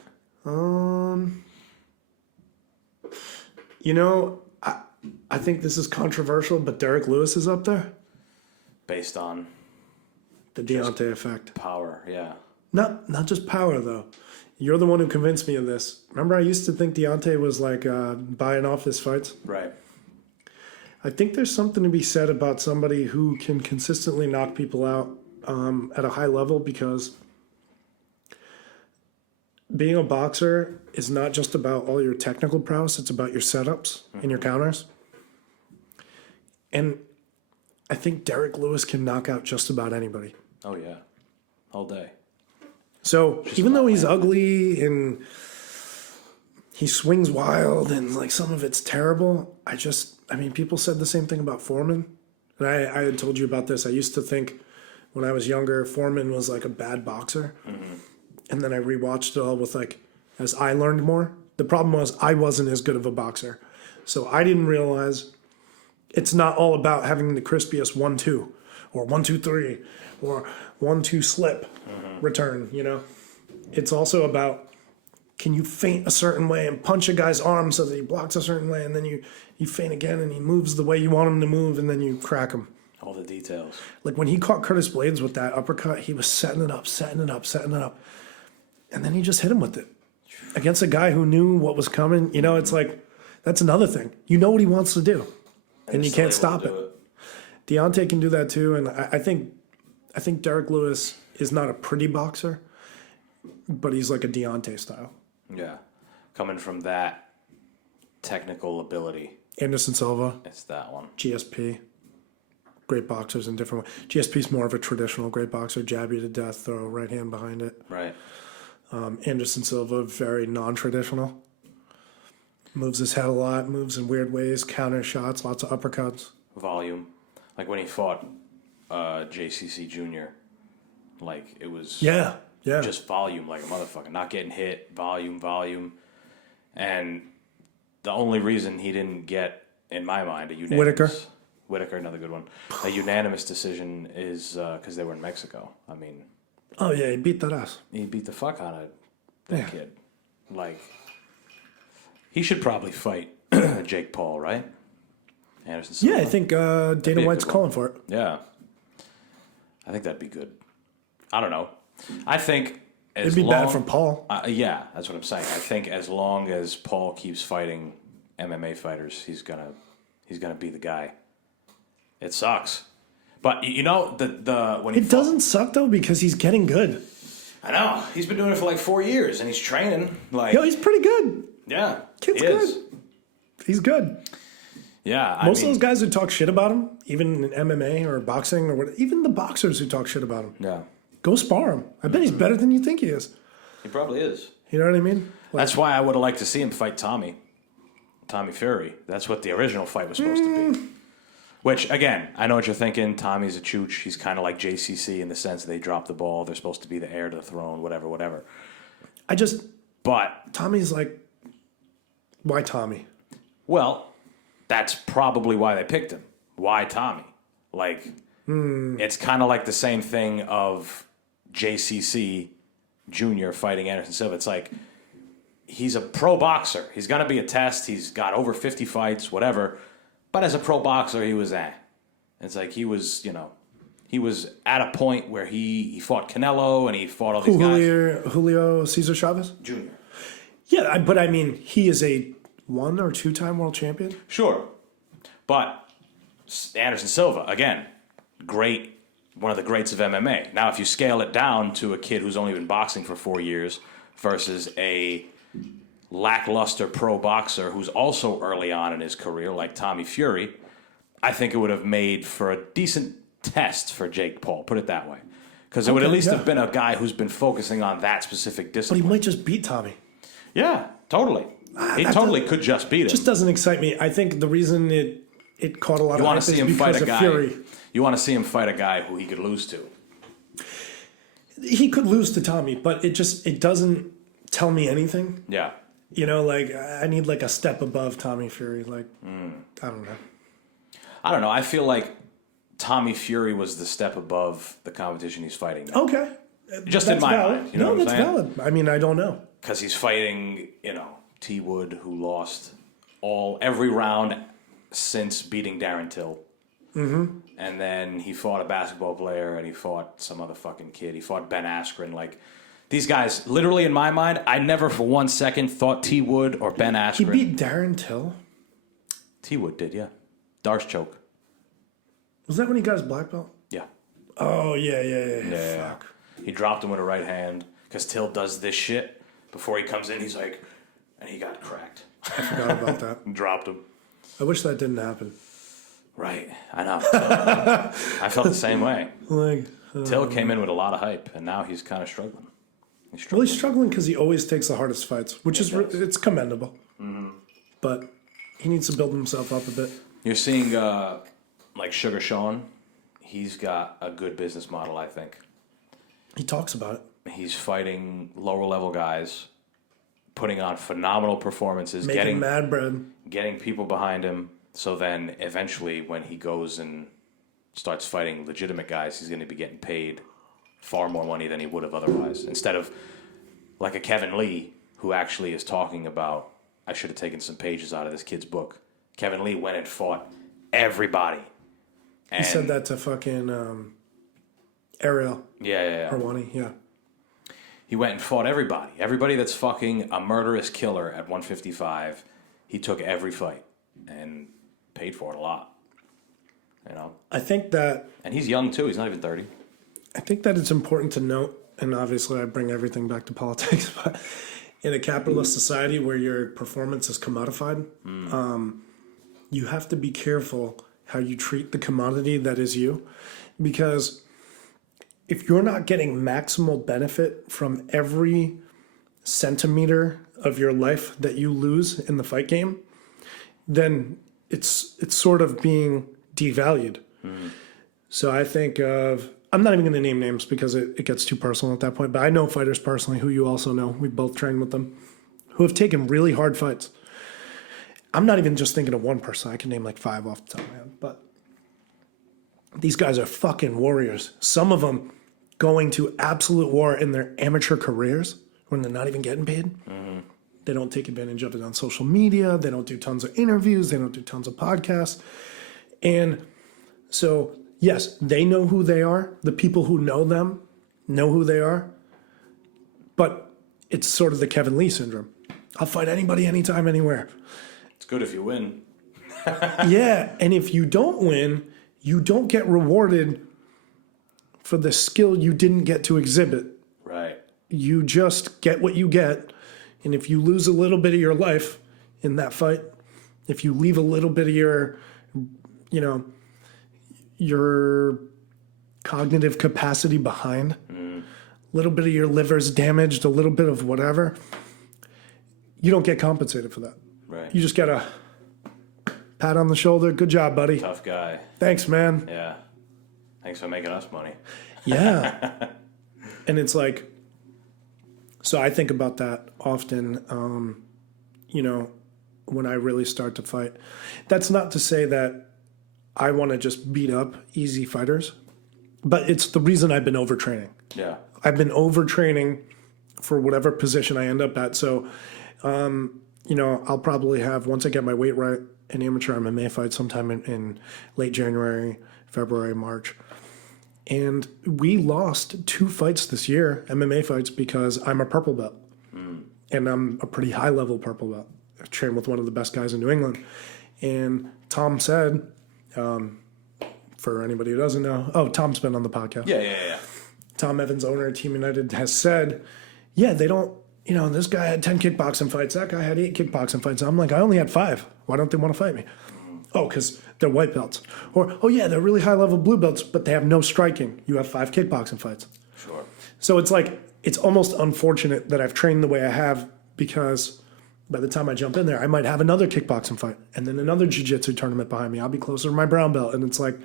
I think this is controversial, but Derek Lewis is up there. Based on the Deontay effect. Power, yeah. Not just power though. You're the one who convinced me of this. Remember, I used to think Deontay was buying off his fights. Right. I think there's something to be said about somebody who can consistently knock people out at a high level, because being a boxer is not just about all your technical prowess. It's about your setups and your counters. And I think Derek Lewis can knock out just about anybody. Oh, yeah. All day. So even though he's ugly and he swings wild and like some of it's terrible. People said the same thing about Foreman. And I had told you about this. I used to think when I was younger, Foreman was like a bad boxer. Mm-hmm. And then I rewatched it all with like, as I learned more. The problem was I wasn't as good of a boxer. So I didn't realize it's not all about having the crispiest 1-2 or 1-2-3 or 1-2 slip return, you know? It's also about, can you feint a certain way and punch a guy's arm so that he blocks a certain way, and then you feint again and he moves the way you want him to move, and then you crack him. All the details. Like when he caught Curtis Blades with that uppercut, he was setting it up. And then he just hit him with it. Against a guy who knew what was coming. You know, it's like, that's another thing. You know what he wants to do, and you can't stop it. Deontay can do that too, and I think Derek Lewis is not a pretty boxer, but he's like a Deontay style. Yeah. Coming from that technical ability. Anderson Silva. It's that one. GSP. Great boxers in different ways. GSP's more of a traditional great boxer, jab you to death, throw a right hand behind it. Right. Anderson Silva, very non-traditional. Moves his head a lot, moves in weird ways, counter shots, lots of uppercuts. Volume. Like when he fought JCC Jr., like it was just volume like a motherfucker. Not getting hit, volume. And the only reason he didn't get, in my mind, a unanimous... Whitaker, another good one. A unanimous decision is because they were in Mexico. I mean... Oh, yeah, he beat that ass. He beat the fuck out of that kid. Like, he should probably fight Jake Paul, right? Anderson Silva. Yeah, I think Dana White's calling for it. Yeah. I think that'd be good. I don't know. I think it'd be bad for Paul. Yeah, that's what I'm saying. I think as long as Paul keeps fighting MMA fighters, he's gonna be the guy. It sucks. But you know when he doesn't suck though because he's getting good. I know. He's been doing it for like 4 years and he's training like he's pretty good. Yeah. Kid's good. He's good. Yeah. Most of those guys who talk shit about him, even in MMA or boxing or whatever, even the boxers who talk shit about him. Yeah. Go spar him. I bet he's better than you think he is. He probably is. You know what I mean? Like, that's why I would have liked to see him fight Tommy Fury. That's what the original fight was supposed to be. Which, again, I know what you're thinking. Tommy's a chooch. He's kind of like JCC in the sense that they drop the ball. They're supposed to be the heir to the throne, whatever. But Tommy's like, why Tommy? Well, that's probably why they picked him. Why Tommy? Like, it's kind of like the same thing of JCC Jr. fighting Anderson Silva. It's like, he's a pro boxer. He's going to be a test. He's got over 50 fights, whatever. But as a pro boxer, he was It's like he was at a point where he fought Canelo and he fought all these guys. Julio Cesar Chavez? Jr. Yeah, but I mean, he is a 1 or 2-time world champion. Sure. But Anderson Silva, again, great, one of the greats of MMA. Now, if you scale it down to a kid who's only been boxing for 4 years versus a lackluster pro boxer who's also early on in his career, like Tommy Fury, I think it would have made for a decent test for Jake Paul, put it that way. Because it would at least have been a guy who's been focusing on that specific discipline. But he might just beat Tommy. Yeah, totally. He totally could just beat him. Just doesn't excite me. I think the reason it caught a lot of hype is because of Fury. You want to see him fight a guy who he could lose to. He could lose to Tommy, but it doesn't tell me anything. Yeah. You know, like, I need, like, a step above Tommy Fury. Like, I don't know. I feel like Tommy Fury was the step above the competition he's fighting now. Okay. Just in my mind. You know what I'm saying? Valid. I mean, I don't know. Because he's fighting, T. Wood, who lost every round since beating Darren Till. Mm-hmm. And then he fought a basketball player, and he fought some other fucking kid. He fought Ben Askren, like... These guys, literally in my mind, I never for 1 second thought T. Wood or Ben Askren. He beat Darren Till? T. Wood did, yeah. Darce choke. Was that when he got his black belt? Yeah. Oh, yeah. Fuck. He dropped him with a right hand because Till does this shit. Before he comes in, he's like, and he got cracked. I forgot about that. And dropped him. I wish that didn't happen. Right. I know. I felt the same way. Till came in with a lot of hype, and now he's kind of struggling. Well, he's struggling because he always takes the hardest fights, which it's commendable. Mm-hmm. But he needs to build himself up a bit. You're seeing, like Sugar Sean, he's got a good business model, I think. He talks about it. He's fighting lower-level guys, putting on phenomenal performances, Making mad bread. Getting people behind him. So then, eventually, when he goes and starts fighting legitimate guys, he's going to be getting paid far more money than he would have otherwise. Instead of like a Kevin Lee, who actually is talking about, I should have taken some pages out of this kid's book. Kevin Lee went and fought everybody. And he said that to fucking Ariel. Yeah. Arwani, yeah. He went and fought everybody. Everybody that's fucking a murderous killer at 155, he took every fight and paid for it a lot. You know? I think that... And he's young, too. He's not even 30. I think that it's important to note, and obviously I bring everything back to politics, but in a capitalist society where your performance is commodified, you have to be careful how you treat the commodity that is you. Because if you're not getting maximal benefit from every centimeter of your life that you lose in the fight game, then it's sort of being devalued. So I think of... I'm not even going to name names because it gets too personal at that point, but I know fighters personally who you also know. We both trained with them, who have taken really hard fights. I'm not even just thinking of one person. I can name like 5 off the top of my head, but these guys are fucking warriors. Some of them going to absolute war in their amateur careers when they're not even getting paid. Mm-hmm. They don't take advantage of it on social media. They don't do tons of interviews. They don't do tons of podcasts. And so... yes, they know who they are. The people who know them know who they are. But it's sort of the Kevin Lee syndrome. I'll fight anybody, anytime, anywhere. It's good if you win. Yeah, and if you don't win, you don't get rewarded for the skill you didn't get to exhibit. Right. You just get what you get. And if you lose a little bit of your life in that fight, if you leave a little bit of your, your cognitive capacity behind, a little bit of your liver's damaged, a little bit of whatever, you don't get compensated for that. Right. You just get a pat on the shoulder. Good job, buddy. Tough guy. Thanks, man. Yeah. Thanks for making us money. Yeah. And it's like, so I think about that often, when I really start to fight. That's not to say that I want to just beat up easy fighters, but it's the reason I've been overtraining. Yeah. I've been overtraining for whatever position I end up at. So, I'll probably have, once I get my weight right, an amateur MMA fight sometime in late January, February, March. And we lost 2 fights this year, MMA fights, because I'm a purple belt. And I'm a pretty high-level purple belt. I trained with one of the best guys in New England. And Tom said... for anybody who doesn't know, Tom's been on the podcast. Yeah. Tom Evans, owner of Team United, has said, they don't, this guy had 10 kickboxing fights, that guy had 8 kickboxing fights. I'm like, I only had 5. Why don't they want to fight me? Oh, because they're white belts. Or, they're really high-level blue belts, but they have no striking. You have 5 kickboxing fights. Sure. So it's like, it's almost unfortunate that I've trained the way I have, because by the time I jump in there, I might have another kickboxing fight and then another jiu-jitsu tournament behind me. I'll be closer to my brown belt. And it's like,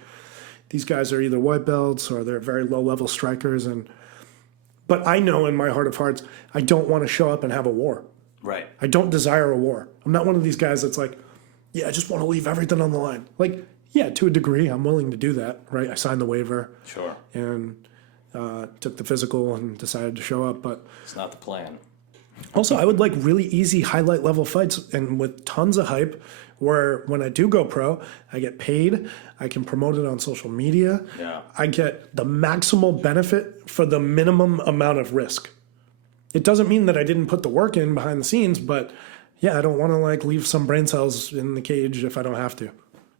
these guys are either white belts or they're very low-level strikers. But I know in my heart of hearts, I don't want to show up and have a war. Right. I don't desire a war. I'm not one of these guys that's like, I just want to leave everything on the line. Like, to a degree, I'm willing to do that, right? I signed the waiver. Sure. And took the physical and decided to show up. But it's not the plan. Also, I would like really easy highlight level fights and with tons of hype where when I do go pro, I get paid, I can promote it on social media. Yeah. I get the maximal benefit for the minimum amount of risk. It doesn't mean that I didn't put the work in behind the scenes, but I don't want to like leave some brain cells in the cage if I don't have to,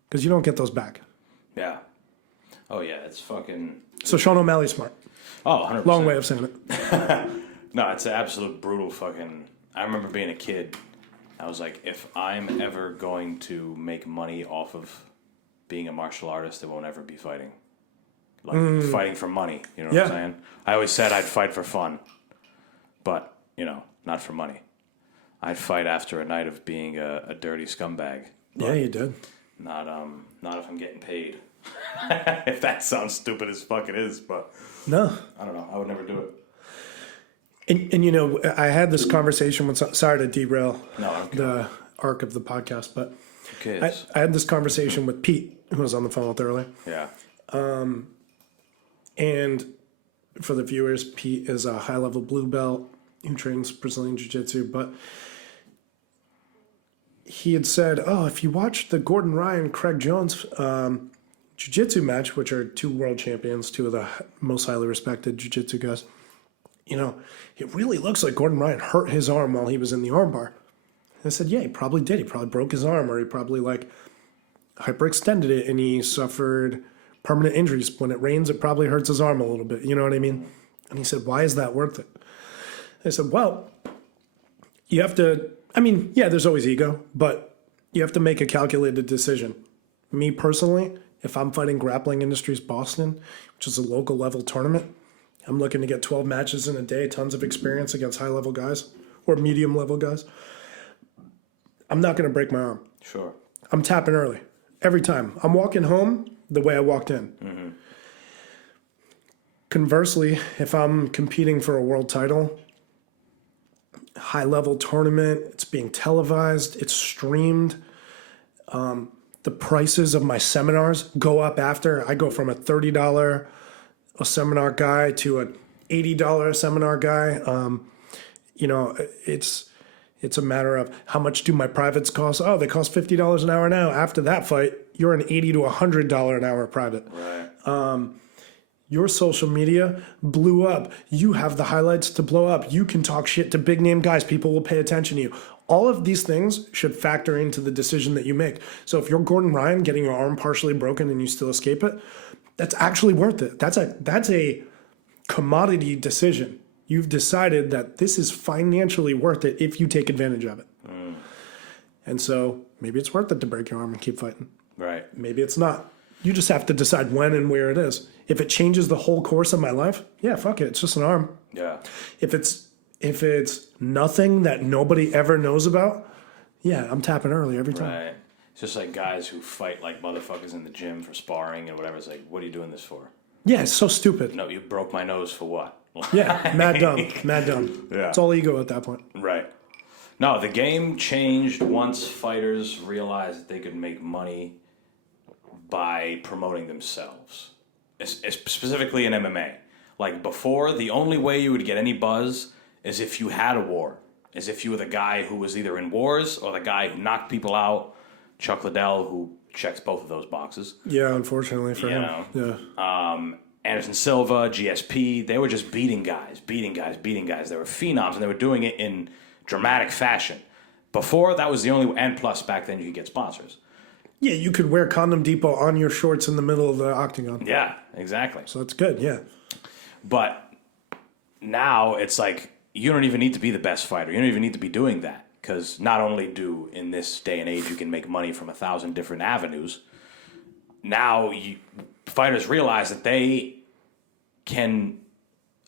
because you don't get those back. Yeah. Oh yeah, it's fucking... So Sean O'Malley's smart. Oh, 100%. Long way of saying it. No, it's an absolute brutal fucking... I remember being a kid. I was like, if I'm ever going to make money off of being a martial artist, it won't ever be fighting. Like, fighting for money. You know what I'm saying? I always said I'd fight for fun. but, not for money. I'd fight after a night of being a dirty scumbag. Yeah, you did. Not if I'm getting paid. If that sounds stupid as fuck it is, but No. I don't know. I would never do it. And I had this conversation with, sorry to derail The arc of the podcast, but kids. I had this conversation with Pete, who was on the phone with earlier. Yeah. And for the viewers, Pete is a high-level blue belt who trains Brazilian Jiu-Jitsu, but he had said, if you watch the Gordon Ryan, Craig Jones Jiu-Jitsu match, which are two world champions, two of the most highly respected Jiu-Jitsu guys, it really looks like Gordon Ryan hurt his arm while he was in the armbar. And I said, yeah, he probably did. He probably broke his arm, or he probably hyperextended it, and he suffered permanent injuries. When it rains, it probably hurts his arm a little bit. You know what I mean? And he said, why is that worth it? I said, well, you have to, there's always ego, but you have to make a calculated decision. Me personally, if I'm fighting Grappling Industries Boston, which is a local level tournament, I'm looking to get 12 matches in a day, tons of experience against high level guys or medium level guys. I'm not going to break my arm. Sure. I'm tapping early every time. I'm walking home the way I walked in. Mm-hmm. Conversely, if I'm competing for a world title, high level tournament, it's being televised, it's streamed. The prices of my seminars go up after. I go from a $30 a seminar guy to an $80 seminar guy. It's a matter of how much do my privates cost? Oh, they cost $50 an hour now. After that fight, you're an $80 to $100 an hour private. Right. Your social media blew up. You have the highlights to blow up. You can talk shit to big name guys. People will pay attention to you. All of these things should factor into the decision that you make. So if you're Gordon Ryan getting your arm partially broken and you still escape it, that's actually worth it. That's a commodity decision. You've decided that this is financially worth it if you take advantage of it. Mm. And so maybe it's worth it to break your arm and keep fighting. Right. Maybe it's not. You just have to decide when and where it is. If it changes the whole course of my life, yeah, fuck it. It's just an arm. Yeah. If it's nothing that nobody ever knows about, yeah, I'm tapping early every time. Right. It's just like guys who fight like motherfuckers in the gym for sparring and whatever. It's like, what are you doing this for? Yeah, it's so stupid. No, you broke my nose for what? Yeah, mad dumb. Mad dumb. Yeah. It's all ego at that point. Right. No, the game changed once fighters realized that they could make money by promoting themselves, specifically in MMA. Like before, the only way you would get any buzz is if you had a war, is if you were the guy who was either in wars or the guy who knocked people out, Chuck Liddell, who checks both of those boxes. Yeah, unfortunately for him. Yeah. Anderson Silva, GSP, they were just beating guys. They were phenoms, and they were doing it in dramatic fashion. Before, that was the only, and plus back then you could get sponsors. Yeah, you could wear Condom Depot on your shorts in the middle of the octagon. Yeah, exactly. So that's good, yeah. But now it's like you don't even need to be the best fighter. You don't even need to be doing that. Because not only do, in this day and age, you can make money from 1,000 different avenues, now fighters realize that they can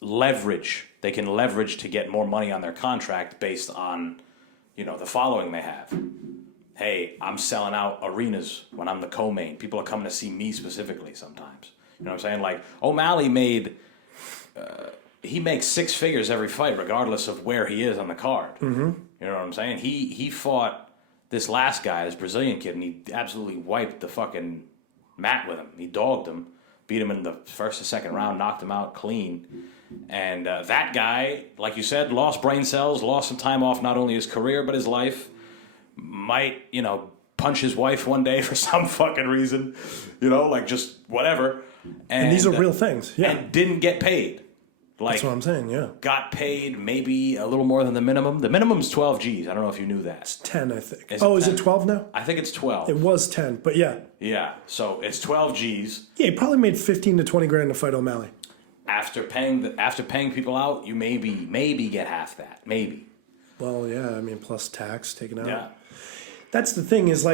leverage. They can leverage to get more money on their contract based on, the following they have. Hey, I'm selling out arenas when I'm the co-main. People are coming to see me specifically sometimes. You know what I'm saying? Like, O'Malley he makes six figures every fight regardless of where he is on the card. Mm-hmm. You know what I'm saying? He fought this last guy, this Brazilian kid, and he absolutely wiped the fucking mat with him. He dogged him, beat him in the first or second round, knocked him out clean. And that guy, like you said, lost brain cells, lost some time off not only his career but his life. Might, punch his wife one day for some fucking reason. Like just whatever. And these are real things, yeah. And didn't get paid. Like, that's what I'm saying, yeah. Got paid maybe a little more than the minimum. The minimum's 12 G's. I don't know if you knew that. It's 10, I think. Is it 12 now? I think it's 12. It was 10, but yeah. Yeah, so it's 12 G's. Yeah, he probably made 15 to 20 grand to fight O'Malley. After paying people out, you maybe get half that. Maybe. Well, yeah, plus tax taken out. Yeah. That's the thing is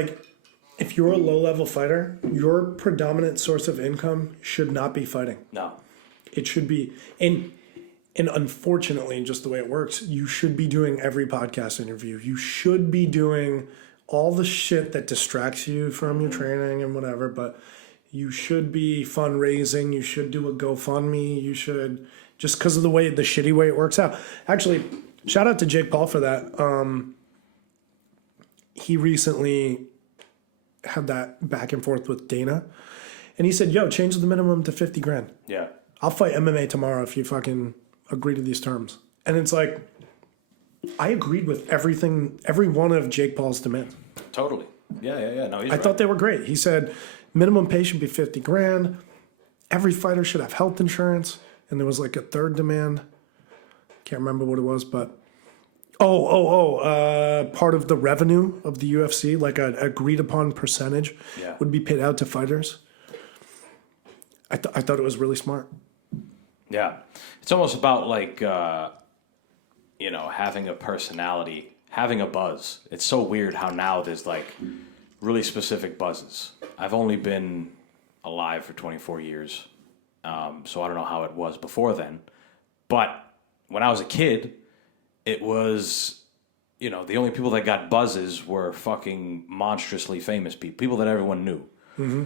if you're a low-level fighter, your predominant source of income should not be fighting. No. It should be, and And unfortunately, just the way it works, you should be doing every podcast interview. You should be doing all the shit that distracts you from your training and whatever, but you should be fundraising. You should do a GoFundMe. You should, just because of the shitty way it works out. Actually, shout out to Jake Paul for that. He recently had that back and forth with Dana, and he said, yo, change the minimum to 50 grand. Yeah. I'll fight MMA tomorrow if you fucking agree to these terms. And it's like, I agreed with every one of Jake Paul's demands. Totally. Yeah. No, he's I thought they were great. He said minimum pay should be 50 grand. Every fighter should have health insurance. And there was like a third demand. Can't remember what it was, but part of the revenue of the UFC, like an agreed upon percentage, would be paid out to fighters. I thought it was really smart. Yeah. It's almost about like, having a personality, having a buzz. It's so weird how now there's like really specific buzzes. I've only been alive for 24 years, so I don't know how it was before then. But when I was a kid, it was, the only people that got buzzes were fucking monstrously famous people that everyone knew. Mm-hmm.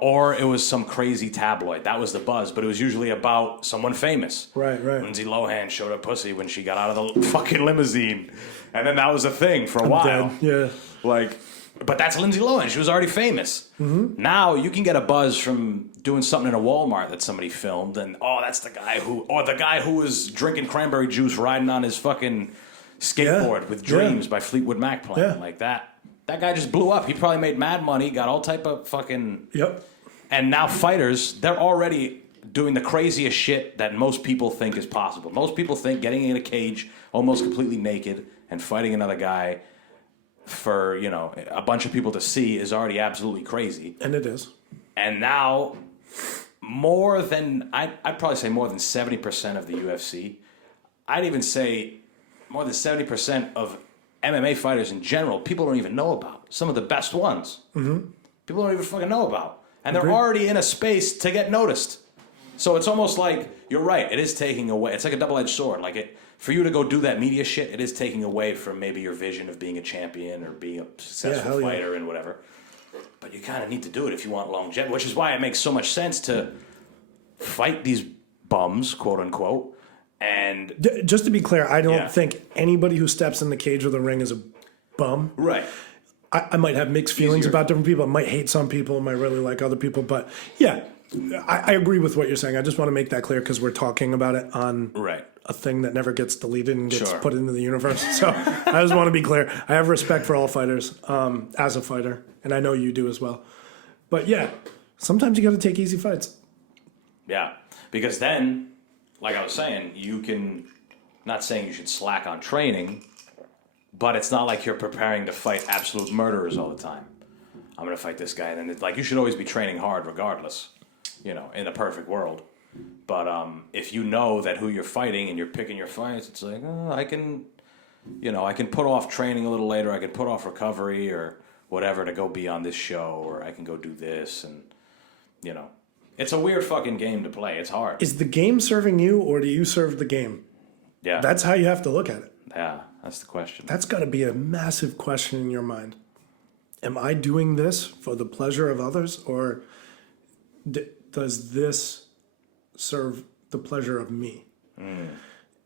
Or it was some crazy tabloid. That was the buzz, but it was usually about someone famous. Right. Lindsay Lohan showed her pussy when she got out of the fucking limousine. And then that was a thing for a while. Dead. Yeah. But that's Lindsay Lohan. She was already famous. Mm-hmm. Now you can get a buzz from doing something in a Walmart that somebody filmed, and that's the guy who was drinking cranberry juice riding on his fucking skateboard with Dreams by Fleetwood Mac playing like that. That guy just blew up. He probably made mad money, got all type of fucking... Yep. And now fighters, they're already doing the craziest shit that most people think is possible. Most people think getting in a cage almost completely naked and fighting another guy for, a bunch of people to see is already absolutely crazy. And it is. And now, I'd probably say more than 70% of the UFC, I'd even say more than 70% of MMA fighters in general, people don't even know about. Some of the best ones. Mm-hmm. People don't even fucking know about. And they're already in a space to get noticed. So it's almost like, you're right, it is taking away. It's like a double-edged sword. For you to go do that media shit, it is taking away from maybe your vision of being a champion or being a successful fighter and whatever. But you kind of need to do it if you want longevity, which is why it makes so much sense to fight these bums, quote-unquote. And just to be clear, I don't think anybody who steps in the cage or the ring is a bum. Right. I might have mixed feelings about different people. I might hate some people. I might really like other people. But yeah, I agree with what you're saying. I just want to make that clear because we're talking about it on a thing that never gets deleted and gets put into the universe. So I just want to be clear. I have respect for all fighters as a fighter, and I know you do as well. But yeah, sometimes you got to take easy fights. Yeah, because then... Like I was saying, not saying you should slack on training, but it's not like you're preparing to fight absolute murderers all the time. I'm going to fight this guy. And then you should always be training hard regardless, in a perfect world. But if you know that who you're fighting and you're picking your fights, it's like, I can put off training a little later. I can put off recovery or whatever to go be on this show, or I can go do this and, It's a weird fucking game to play. It's hard. Is the game serving you, or do you serve the game? Yeah. That's how you have to look at it. Yeah, that's the question. That's got to be a massive question in your mind. Am I doing this for the pleasure of others, or does this serve the pleasure of me? Mm.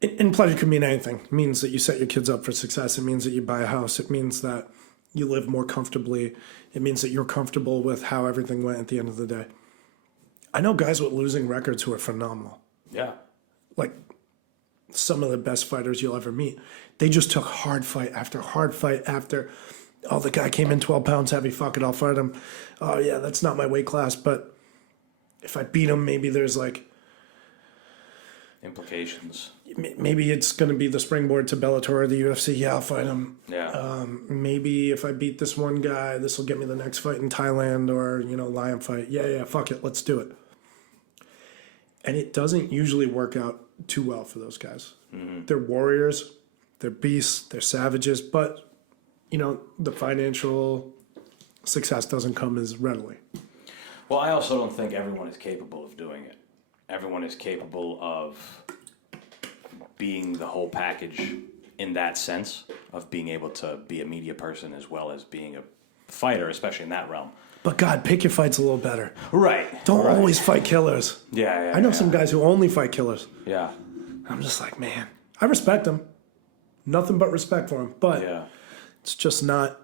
And pleasure could mean anything. It means that you set your kids up for success. It means that you buy a house. It means that you live more comfortably. It means that you're comfortable with how everything went at the end of the day. I know guys with losing records who are phenomenal. Yeah. Like some of the best fighters you'll ever meet. They just took hard fight after, the guy came in 12 pounds heavy, fuck it, I'll fight him. Oh, yeah, that's not my weight class, but if I beat him, maybe there's implications. Maybe it's going to be the springboard to Bellator or the UFC. Yeah, I'll fight him. Yeah. Maybe if I beat this one guy, this will get me the next fight in Thailand or, lion fight. Yeah, fuck it, let's do it. And it doesn't usually work out too well for those guys. Mm-hmm. They're warriors, they're beasts, they're savages, but, the financial success doesn't come as readily. Well, I also don't think everyone is capable of doing it. Everyone is capable of being the whole package in that sense of being able to be a media person as well as being a fighter, especially in that realm. But God, pick your fights a little better. Right. Don't always fight killers. Yeah. I know some guys who only fight killers. Yeah. I'm just like, man, I respect them. Nothing but respect for them. But it's just not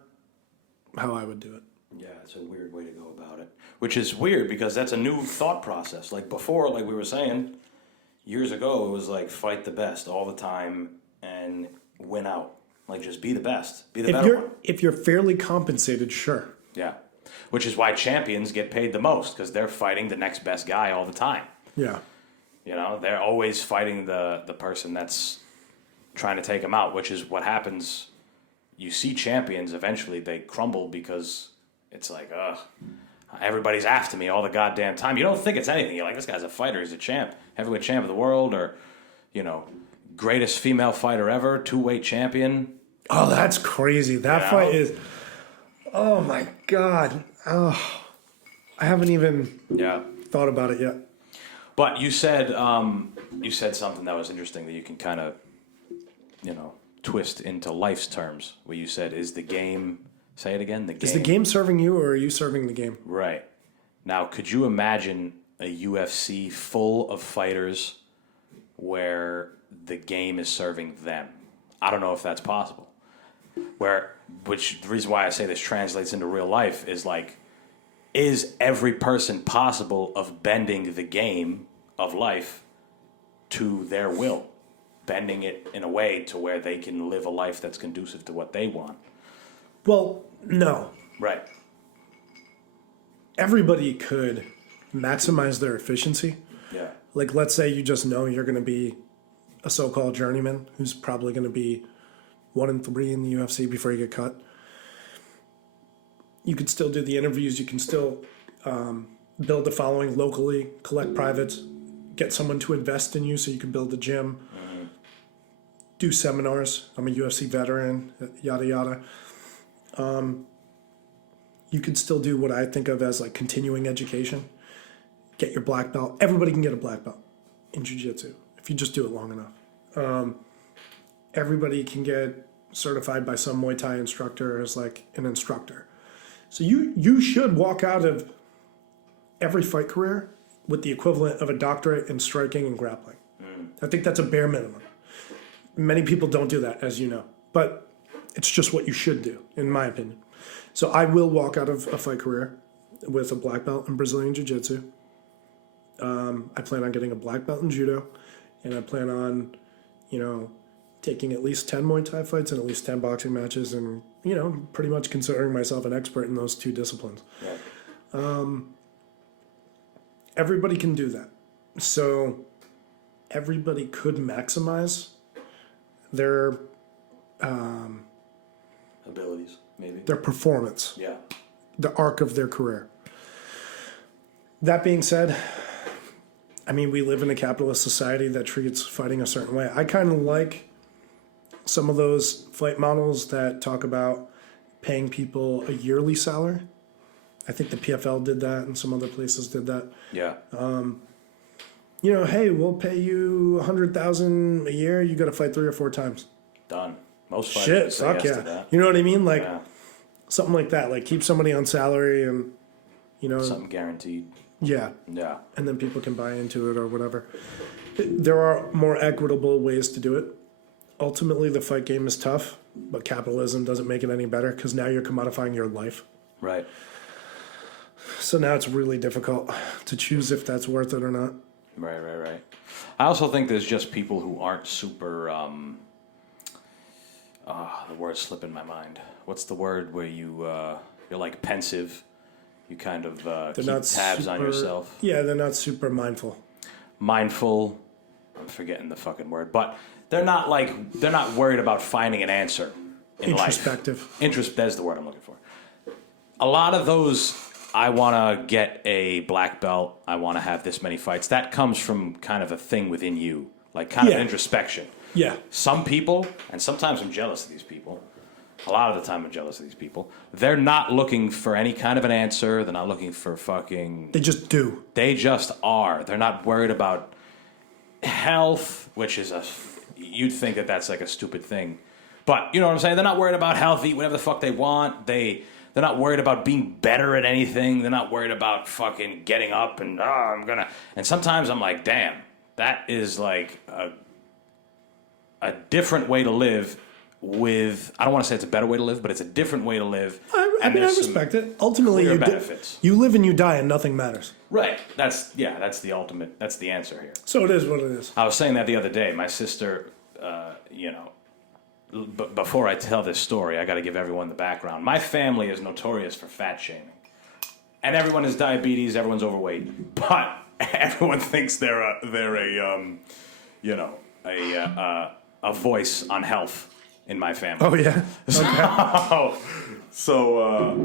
how I would do it. Yeah, it's a weird way to go about it. Which is weird because that's a new thought process. Like before, like we were saying, years ago, it was like fight the best all the time and win out. Like just be the best. Be the better one. If you're fairly compensated, sure. Yeah. Which is why champions get paid the most because they're fighting the next best guy all the time. Yeah. You know, they're always fighting the person that's trying to take them out, which is what happens. You see champions, eventually they crumble because it's like, everybody's after me all the goddamn time. You don't think it's anything. You're like, this guy's a fighter. He's a champ. Heavyweight champ of the world or, you know, greatest female fighter ever, 2-weight champion. Oh, that's crazy. That fight is... Oh, my God. Oh, I haven't even thought about it yet. But you said something that was interesting that you can kind of, you know, twist into life's terms. Where you said, "Is the game?" Say it again. The game. Is the game serving you, or are you serving the game? Right. Now, could you imagine a UFC full of fighters where the game is serving them? I don't know if that's possible. Which the reason why I say this translates into real life is like, is every person possible of bending the game of life to their will? Bending it in a way to where they can live a life that's conducive to what they want? Well, no. Right. Everybody could maximize their efficiency. Yeah. Like, let's say you just know you're going to be a so-called journeyman who's probably going to be 1-3 in the UFC before you get cut. You could still do the interviews. You can still build the following locally, collect privates, get someone to invest in you so you can build a gym, do seminars. I'm a UFC veteran, yada, yada. You could still do what I think of as like continuing education. Get your black belt. Everybody can get a black belt in jiu-jitsu if you just do it long enough. Everybody can get certified by some Muay Thai instructor as like an instructor. So you should walk out of every fight career with the equivalent of a doctorate in striking and grappling. I think that's a bare minimum. Many people don't do that, as you know. But it's just what you should do, in my opinion. So I will walk out of a fight career with a black belt in Brazilian Jiu-Jitsu. I plan on getting a black belt in Judo. And I plan on, taking at least 10 Muay Thai fights and at least 10 boxing matches and, pretty much considering myself an expert in those two disciplines. Yeah. Everybody can do that. So everybody could maximize their abilities, maybe. Their performance. Yeah. The arc of their career. That being said, we live in a capitalist society that treats fighting a certain way. I kind of like some of those fight models that talk about paying people a yearly salary. I think the PFL did that and some other places did that. Yeah. Hey, we'll pay you $100,000 a year. You got to fight 3 or 4 times. Done. Most fighters say yes to that. You know what I mean? Like something like that. Like keep somebody on salary and something guaranteed. Yeah. Yeah. And then people can buy into it or whatever. There are more equitable ways to do it. Ultimately, the fight game is tough, but capitalism doesn't make it any better because now you're commodifying your life. Right. So now it's really difficult to choose if that's worth it or not. Right. I also think there's just people who aren't super... the word's slipping my mind. What's the word where you're like pensive? You kind of keep tabs on yourself. Yeah, they're not super mindful. Mindful. I'm forgetting the fucking word. But they're not worried about finding an answer in Introspective. life. That's the word I'm looking for. A lot of those, I want to get a black belt. I want to have this many fights. That comes from kind of a thing within you. Like kind of introspection. Yeah. Some people, and sometimes I'm jealous of these people. A lot of the time I'm jealous of these people. They're not looking for any kind of an answer. They're not looking for fucking... They just do. They just are. They're not worried about health, which is a you'd think that that's like a stupid thing. But you know what I'm saying? They're not worried about health, eat whatever the fuck they want. They're not worried about being better at anything. They're not worried about fucking getting up and, I'm gonna... And sometimes I'm like, damn, that is like a different way to live with... I don't want to say it's a better way to live, but it's a different way to live. I mean, I respect it. Ultimately, benefits. You live and you die and nothing matters. Right. That's the ultimate... That's the answer here. So it is what it is. I was saying that the other day. My sister, But before I tell this story, I got to give everyone the background. My family is notorious for fat shaming, and everyone has diabetes. Everyone's overweight, but everyone thinks they're a voice on health in my family. Oh yeah. Okay. So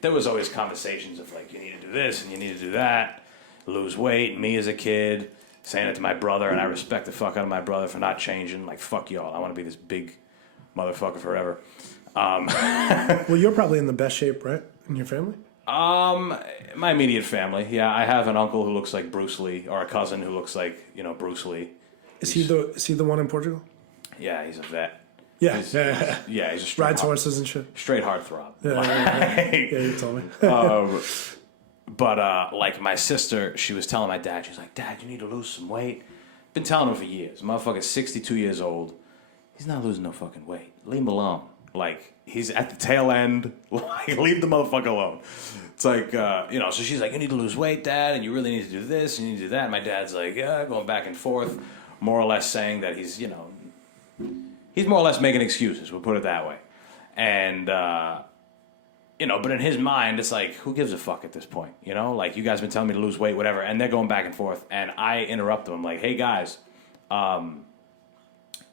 there was always conversations of like, you need to do this and you need to do that, lose weight. Me as a kid, saying it to my brother, and I respect the fuck out of my brother for not changing. Like, fuck y'all. I want to be this big motherfucker forever. Well, you're probably in the best shape, right? In your family? My immediate family. Yeah, I have an uncle who looks like Bruce Lee, or a cousin who looks like, Bruce Lee. Is he the one in Portugal? Yeah, he's a vet. Yeah. He's a straight rides horses and shit. Straight heartthrob. Yeah, you told me. But like my sister, she was telling my dad, she's like, Dad, you need to lose some weight. Been telling him for years. Motherfucker's 62 years old. He's not losing no fucking weight. Leave him alone. Like, he's at the tail end. Like, leave the motherfucker alone. It's like, so she's like, you need to lose weight, Dad, and you really need to do this, and you need to do that. And my dad's like, going back and forth, more or less saying that he's more or less making excuses, we'll put it that way. And, but in his mind, it's like, who gives a fuck at this point? Like, you guys been telling me to lose weight, whatever, and they're going back and forth. And I interrupt them. I'm like, hey, guys,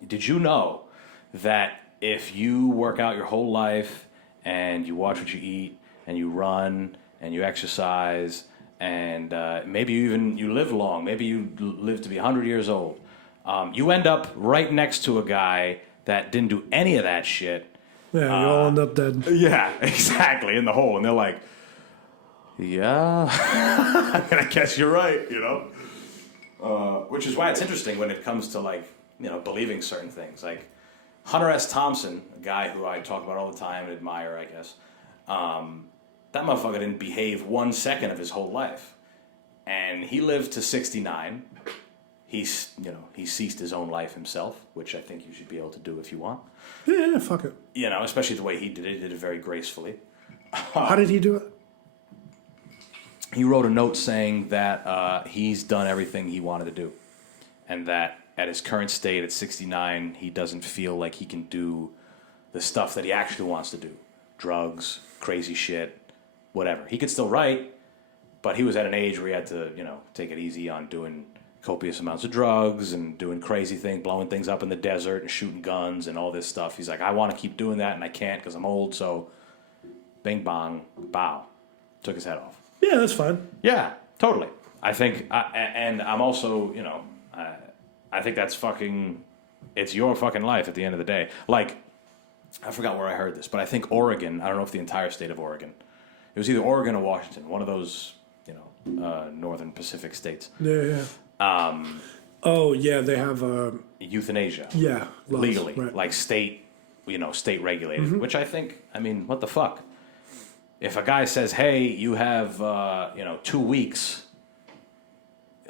did you know that if you work out your whole life and you watch what you eat and you run and you exercise and maybe you live long, maybe you live to be 100 years old, you end up right next to a guy that didn't do any of that shit. Yeah, you all end up dead. Yeah, exactly, in the hole. And they're like, yeah, I guess you're right, Which is why it's interesting when it comes to, like, believing certain things. Like, Hunter S. Thompson, a guy who I talk about all the time and admire, I guess, that motherfucker didn't behave 1 second of his whole life. And he lived to 69. He ceased his own life himself, which I think you should be able to do if you want. Yeah, fuck it. Especially the way he did it. He did it very gracefully. How did he do it? He wrote a note saying that he's done everything he wanted to do. And that at his current state, at 69, he doesn't feel like he can do the stuff that he actually wants to do. Drugs, crazy shit, whatever. He could still write, but he was at an age where he had to, take it easy on doing copious amounts of drugs and doing crazy things, blowing things up in the desert and shooting guns and all this stuff. He's like, I want to keep doing that and I can't because I'm old, so bing bong, bow. Took his head off. Yeah, that's fine. Yeah, totally. I think, and I'm also, I think that's it's your fucking life at the end of the day. Like, I forgot where I heard this, but I think Oregon, I don't know if the entire state of Oregon, it was either Oregon or Washington, one of those, northern Pacific states. Yeah. They have euthanasia. Yeah, laws, legally, right. like state regulated. Which I think, what the fuck? If a guy says, "Hey, you have 2 weeks,"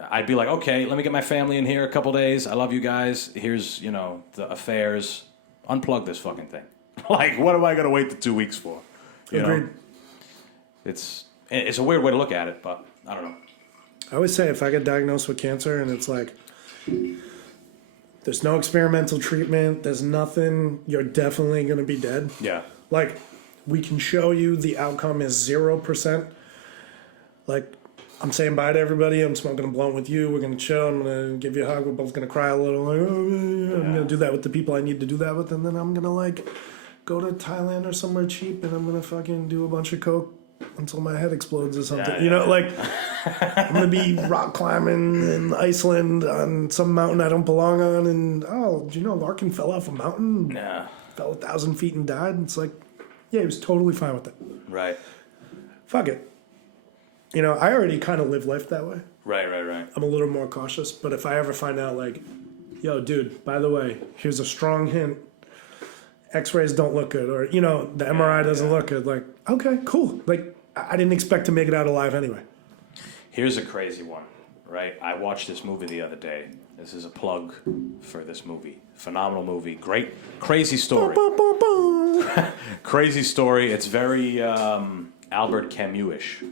I'd be like, "Okay, let me get my family in here a couple days. I love you guys. Here's the affairs. Unplug this fucking thing." Like, what am I gonna wait the 2 weeks for? Agreed. It's a weird way to look at it, but I don't know. I always say if I get diagnosed with cancer and it's like, there's no experimental treatment, there's nothing, you're definitely going to be dead. Yeah. Like, we can show you the outcome is 0%. Like, I'm saying bye to everybody. I'm smoking a blunt with you. We're going to chill. I'm going to give you a hug. We're both going to cry a little. Like, I'm going to do that with the people I need to do that with. And then I'm going to, like, go to Thailand or somewhere cheap and I'm going to fucking do a bunch of coke until my head explodes or something. Like, I'm going to be rock climbing in Iceland on some mountain I don't belong on. And, do you know Larkin fell off a mountain? Nah. Fell 1,000 feet and died. It's like, yeah, he was totally fine with it. Right. Fuck it. I already kind of live life that way. Right. I'm a little more cautious. But if I ever find out, like, yo, dude, by the way, here's a strong hint. X-rays don't look good, or the MRI doesn't look good. Like, okay, cool. Like, I didn't expect to make it out alive anyway. Here's a crazy one, right? I watched this movie the other day. This is a plug for this movie. Phenomenal movie. Great, crazy story. Crazy story. It's very Albert Camus-ish.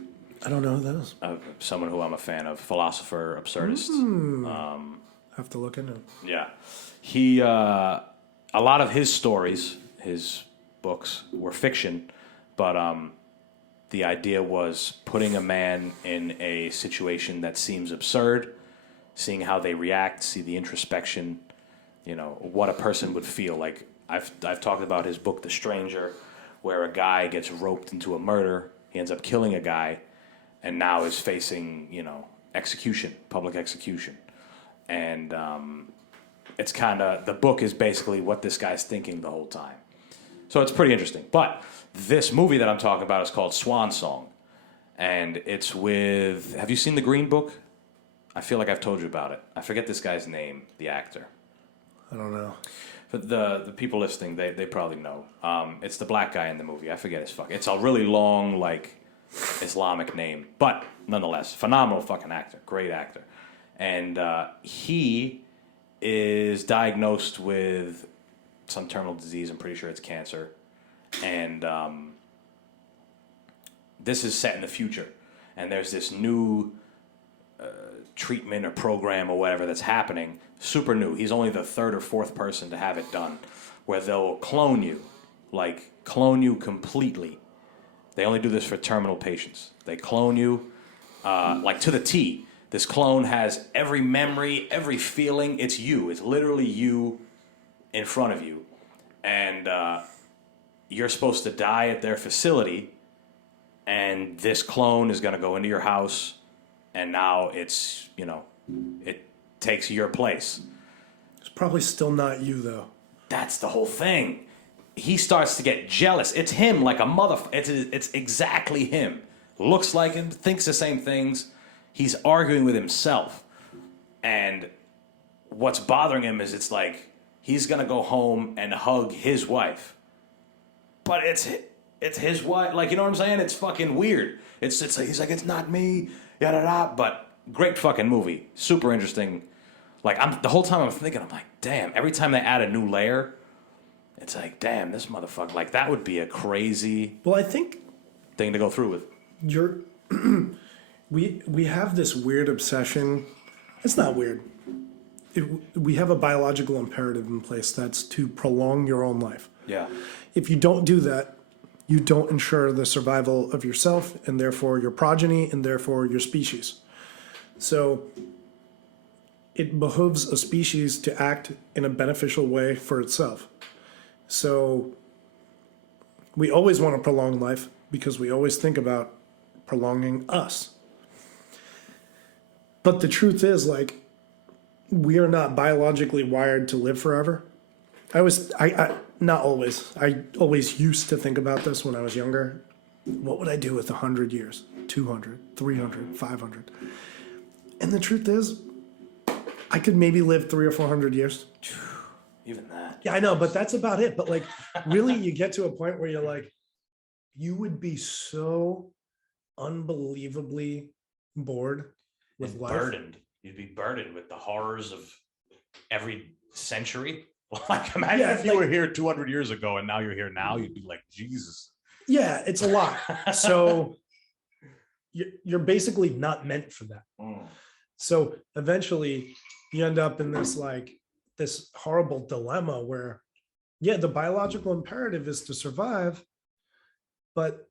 I don't know who that is. Someone who I'm a fan of. Philosopher, absurdist. Have to look into it. Yeah. He, a lot of his stories, his books, were fiction, but the idea was putting a man in a situation that seems absurd, seeing how they react, see the introspection, what a person would feel. Like, I've talked about his book, The Stranger, where a guy gets roped into a murder, he ends up killing a guy, and now is facing, execution, public execution. And it's kind of, the book is basically what this guy's thinking the whole time. So it's pretty interesting. But this movie that I'm talking about is called Swan Song. And it's with, have you seen The Green Book? I feel like I've told you about it. I forget this guy's name, the actor. I don't know. But the people listening, they probably know. It's the black guy in the movie. I forget his fuck. It's a really long, Islamic name. But nonetheless, phenomenal fucking actor. Great actor. And he is diagnosed with some terminal disease. I'm pretty sure it's cancer. And this is set in the future. And there's this new treatment or program or whatever that's happening. Super new. He's only the third or fourth person to have it done. Where they'll clone you. Clone you completely. They only do this for terminal patients. They clone you, to the T. This clone has every memory, every feeling. It's you. It's literally you in front of you. And you're supposed to die at their facility. And this clone is going to go into your house. And now it's, it takes your place. It's probably still not you, though. That's the whole thing. He starts to get jealous. It's him like a motherfucker. It's exactly him. Looks like him, thinks the same things. He's arguing with himself. And what's bothering him is it's like he's going to go home and hug his wife. But it's his wife. You know what I'm saying? It's fucking weird. It's like, he's like, it's not me. Yada da. But great fucking movie. Super interesting. The whole time I'm thinking, I'm like, damn, every time they add a new layer, it's like, damn, this motherfucker, that would be a crazy Well, I think thing to go through with. we have this weird obsession. It's not weird. We have a biological imperative in place that's to prolong your own life. Yeah. If you don't do that, you don't ensure the survival of yourself and therefore your progeny and therefore your species. So it behooves a species to act in a beneficial way for itself. So we always want to prolong life because we always think about prolonging us. But the truth is, we are not biologically wired to live forever. Not always. I always used to think about this when I was younger. What would I do with 100 years, 200, 300, 500? And the truth is, I could maybe live 300 or 400 years. Even that. Yeah, I know, but that's about it. But really, you get to a point where you're like, you would be so unbelievably bored with life. Burdened. You'd be burdened with the horrors of every century. Imagine if you were here 200 years ago and now you're here now, you'd be like, Jesus. Yeah, it's a lot. So you're basically not meant for that. So eventually you end up in this this horrible dilemma where, the biological imperative is to survive, but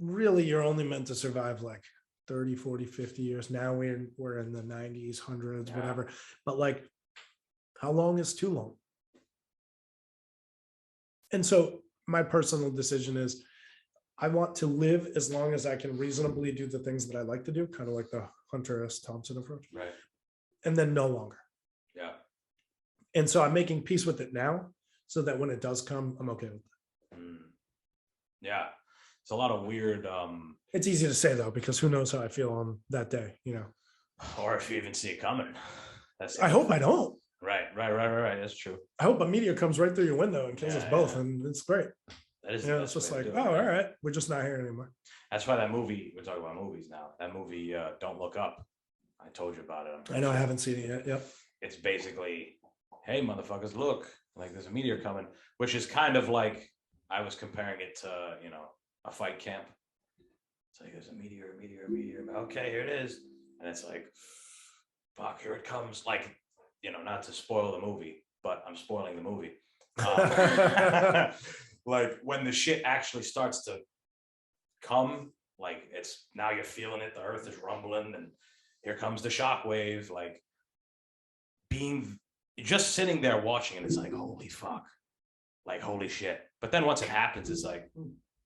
really you're only meant to survive 30, 40, 50 years. Now we're in the 90s, hundreds, whatever. But how long is too long? And so my personal decision is I want to live as long as I can reasonably do the things that I like to do, kind of like the Hunter S. Thompson approach. Right. And then no longer. Yeah. And so I'm making peace with it now so that when it does come, I'm okay with it. Yeah. It's a lot of weird. It's easy to say, though, because who knows how I feel on that day, Or if you even see it coming. I hope I don't. Right. That's true. I hope a meteor comes right through your window and kills us both, and it's great. That is, it's just like, oh, all right, we're just not here anymore. That's why that movie, we're talking about movies now. That movie, Don't Look Up. I told you about it. I know, I haven't seen it yet. Yep. It's basically, hey, motherfuckers, look, like there's a meteor coming, which is kind of like, I was comparing it to, a fight camp. It's like, there's a meteor. Okay, here it is. And it's like, fuck, here it comes. Like, not to spoil the movie, but I'm spoiling the movie. Like when the shit actually starts to come, like it's now you're feeling it, the earth is rumbling and here comes the shockwave, like being just sitting there watching and it's like, holy fuck, like holy shit. But then once it happens, it's like,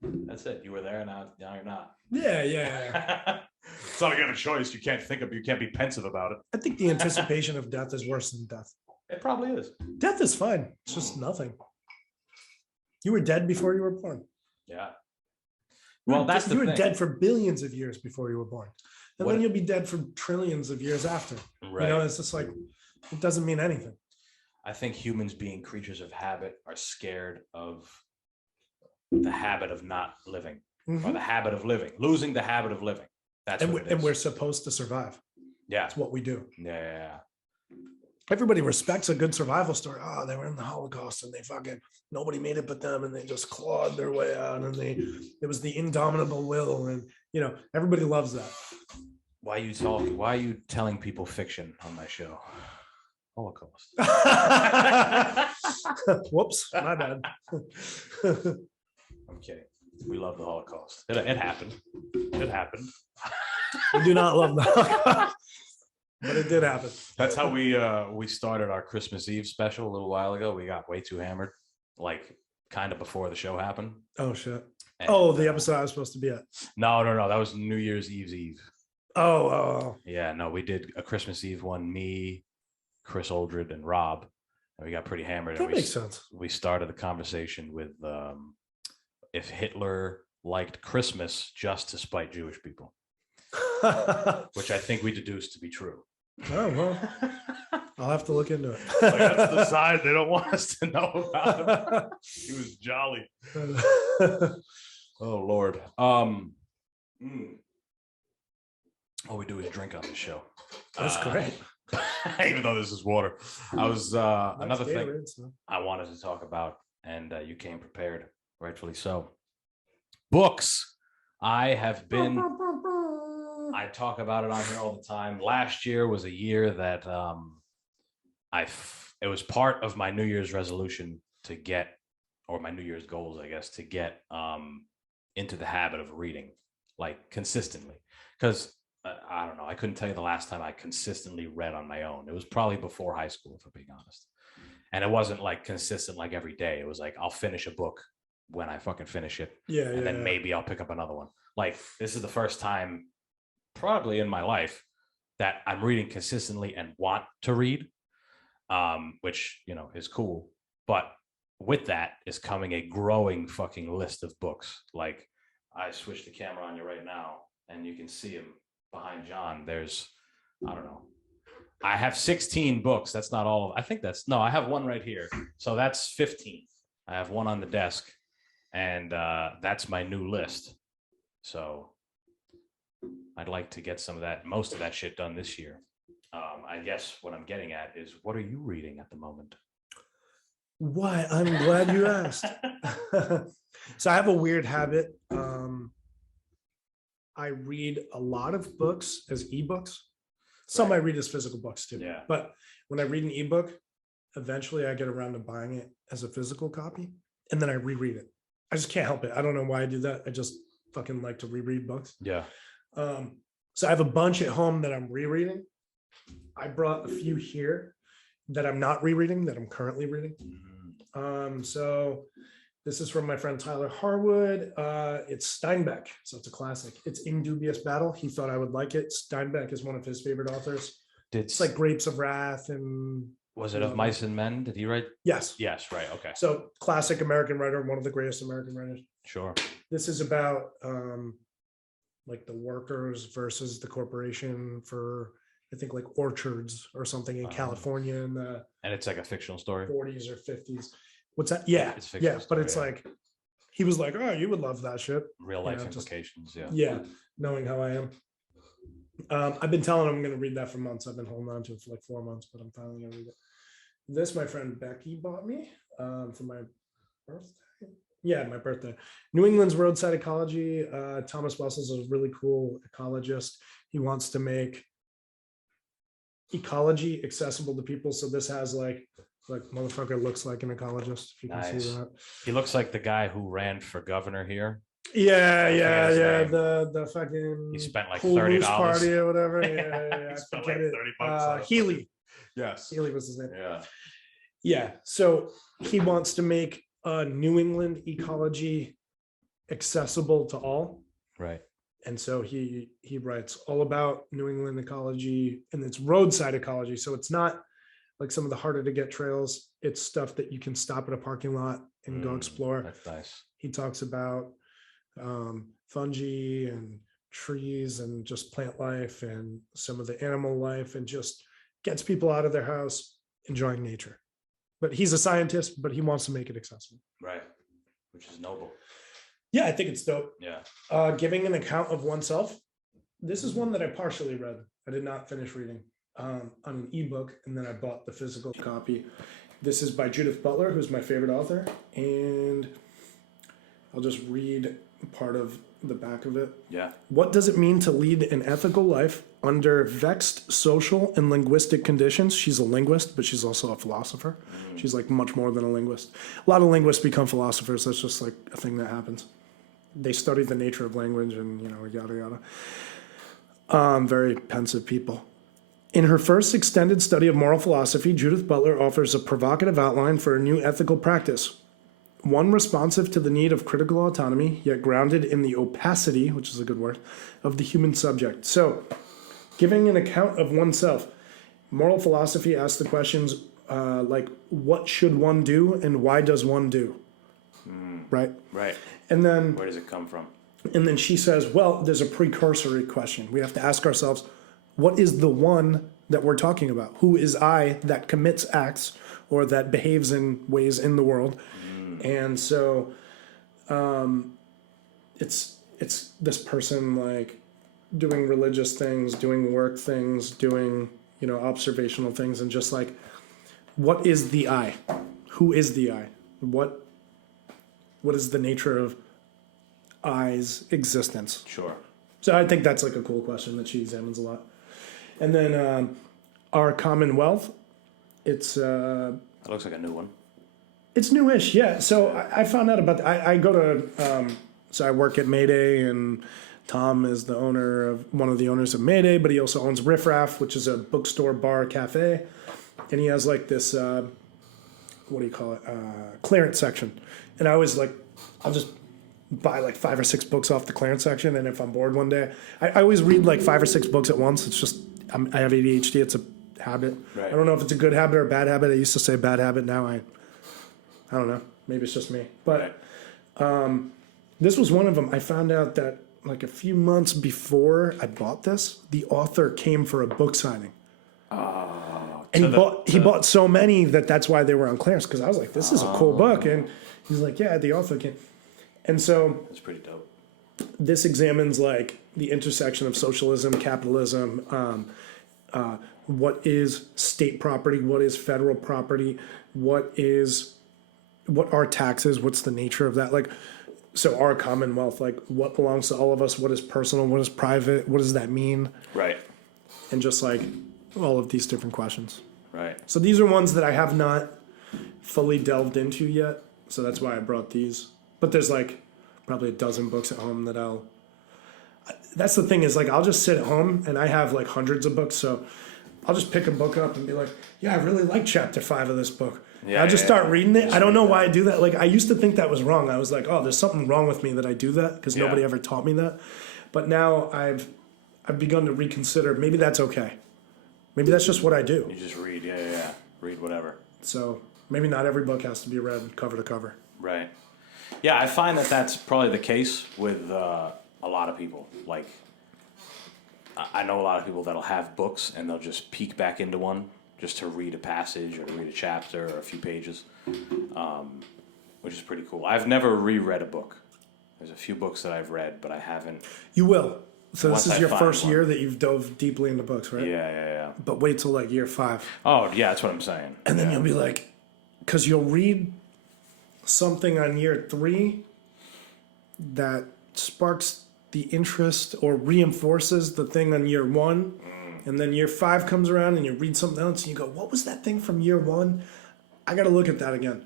that's it, you were there, now you're not. Yeah. It's not like you have a choice. You can't be pensive about it. I think the anticipation of death is worse than death. It probably is. Death is fine. It's just nothing. You were dead before you were born. Yeah. Well, that's the thing. You were dead for billions of years before you were born. And then you'll be dead for trillions of years after. Right. It's just like, it doesn't mean anything. I think humans, being creatures of habit, are scared of the habit of not living, or the habit of living, losing the habit of living. That's what it is. And we're supposed to survive. Yeah. It's what we do. Yeah. Everybody respects a good survival story. Oh, they were in the Holocaust and nobody made it but them, and they just clawed their way out, and it was the indomitable will, and everybody loves that. Why are you telling people fiction on my show? Holocaust. Whoops, my bad. Okay. We love the Holocaust. It happened. We do not love the Holocaust. But it did happen. That's how we started our Christmas Eve special a little while ago. We got way too hammered, like kind of before the show happened. Oh shit! And, the episode I was supposed to be at. No. That was New Year's Eve. Oh. Yeah, no, we did a Christmas Eve one. Me, Chris Oldred, and Rob, and we got pretty hammered. That makes sense. We started the conversation with if Hitler liked Christmas just to spite Jewish people, which I think we deduced to be true. Oh, well, I'll have to look into it. Like, that's the side they don't want us to know about him. He was jolly. Oh, Lord. All we do is drink on this show. That's great. Even though this is water. I was another thing so. I wanted to talk about, and you came prepared, rightfully so. Books. I talk about it on here all the time. Last year was a year that it was part of my New Year's resolution to get, or my New Year's goals, I guess, to get into the habit of reading, like consistently. Because I don't know, I couldn't tell you the last time I consistently read on my own. It was probably before high school, if I'm being honest. And it wasn't like consistent, like every day. It was like, I'll finish a book when I fucking finish it. Yeah. And then maybe I'll pick up another one. Like, this is the first time probably in my life that I'm reading consistently and want to read, which, is cool. But with that is coming a growing fucking list of books. Like, I switched the camera on you right now and you can see him behind John. There's, I don't know, I have 16 books. That's not all of, I have one right here. So that's 15. I have one on the desk, and that's my new list. So I'd like to get most of that shit done this year. I guess what I'm getting at is, what are you reading at the moment? Why? I'm glad you asked. So I have a weird habit. I read a lot of books as ebooks. Some I read as physical books too. Yeah. But when I read an ebook, eventually I get around to buying it as a physical copy, and then I reread it. I just can't help it. I don't know why I do that. I just fucking like to reread books. Yeah. So I have a bunch at home that I'm rereading. I brought a few here that I'm not rereading, that I'm currently reading. So this is from my friend Tyler Harwood. It's Steinbeck, so it's a classic. It's In Dubious Battle. He thought I would like it. Steinbeck is one of his favorite authors. It's like Grapes of Wrath and... Was it Of Mice and Men? Did he write? Yes. Yes, right, okay. So classic American writer, one of the greatest American writers. Sure. This is about like the workers versus the corporation for I think like orchards or something in California in the And it's like a fictional story. 40s or 50s. What's that? Yeah, It's fictional but story, it's yeah. like he was like, oh, you would love that shit. Real life just- implications. Yeah, knowing how I am. I've been telling him I'm going to read that for months. I've been holding on to it for like 4 months, but I'm finally going to read it. This, my friend Becky bought me for my birthday. Yeah, my birthday. New England's Roadside Ecology. Thomas Wessels is a really cool ecologist. He wants to make ecology accessible to people. So this has like motherfucker looks like an ecologist. If you can see Nice. that. He looks like the guy who ran for governor here. Yeah. name. The fucking He spent like Cool $30 Moose party or whatever. Yeah. He I spent forget like it. 30 bucks on it. Healy. Yes. Healy was his name. Yeah. Yeah. So he wants to make New England ecology accessible to all. Right. And so he writes all about New England ecology, and it's roadside ecology. So it's not like some of the harder to get trails. It's stuff that you can stop at a parking lot and go explore. That's nice. He talks about fungi and trees and just plant life and some of the animal life, and just gets people out of their house enjoying nature. But he's a scientist, but he wants to make it accessible. Right. Which is noble. Yeah, I think it's dope. Yeah. Giving an account of oneself. This is one that I partially read. I did not finish reading on an ebook, and then I bought the physical copy. This is by Judith Butler, who's my favorite author, and I'll just read part of the back of it. Yeah. What does it mean to lead an ethical life under vexed social and linguistic conditions? She's a linguist, but she's also a philosopher. She's like much more than a linguist. A lot of linguists become philosophers. That's just like a thing that happens. They study the nature of language and, yada, yada. Very pensive people. In her first extended study of moral philosophy, Judith Butler offers a provocative outline for a new ethical practice. One responsive to the need of critical autonomy, yet grounded in the opacity, which is a good word, of the human subject. So, giving an account of oneself. Moral philosophy asks the questions like, what should one do and why does one do? Right? Right. And then, Where does it come from? and then she says, well, there's a precursory question. We have to ask ourselves, what is the one that we're talking about? Who is I that commits acts or that behaves in ways in the world? And so it's this person like doing religious things, doing work things, doing, observational things, and just like, what is the I? Who is the I? What is the nature of I's existence? Sure. So I think that's like a cool question that she examines a lot. And then our Commonwealth, it's That looks like a new one. it's newish, yeah. So I found out about I go to so I work at Mayday, and Tom is one of the owners of Mayday, but he also owns Riff Raff, which is a bookstore, bar, cafe, and he has like this what do you call it, clearance section. And I always like, I'll just buy like 5 or 6 books off the clearance section, and if I'm bored one day, I always read like 5 or 6 books at once. It's just I have ADHD. It's a habit. Right. I don't know if it's a good habit or a bad habit. I used to say bad habit. Now I don't know. Maybe it's just me. But this was one of them. I found out that like a few months before I bought this, the author came for a book signing. Oh. And he bought so many that's why they were on clearance, because I was like, this is a cool book. And he's like, yeah, the author came. And so That's pretty dope. this examines like the intersection of socialism, capitalism, what is state property, what is federal property, what are taxes, what's the nature of that? Like, so our Commonwealth, like what belongs to all of us, what is personal, what is private, what does that mean? Right. And just like all of these different questions. Right. So these are ones that I have not fully delved into yet. So that's why I brought these. But there's like probably a dozen books at home that that's the thing is like, I'll just sit at home and I have like hundreds of books. So I'll just pick a book up and be like, yeah, I really like chapter 5 of this book. Yeah, I'll just start reading it. I don't know why I do that. Like I used to think that was wrong. I was like, oh, there's something wrong with me that I do that, because nobody ever taught me that. But now I've begun to reconsider, maybe that's okay. Maybe that's just what I do. You just read. Yeah. Read whatever. So maybe not every book has to be read cover to cover. Right. Yeah, I find that that's probably the case with a lot of people. Like, I know a lot of people that'll have books and they'll just peek back into one just to read a passage or to read a chapter or a few pages, which is pretty cool. I've never reread a book. There's a few books that I've read, but I haven't. You will. So Once this is I your find first one. year that you've dove deeply into books, right? Yeah. But wait till like year 5. Oh, yeah, that's what I'm saying. And then you'll be like, because you'll read something on year 3 that sparks the interest or reinforces the thing on year 1. And then year 5 comes around and you read something else and you go, what was that thing from year 1? I got to look at that again.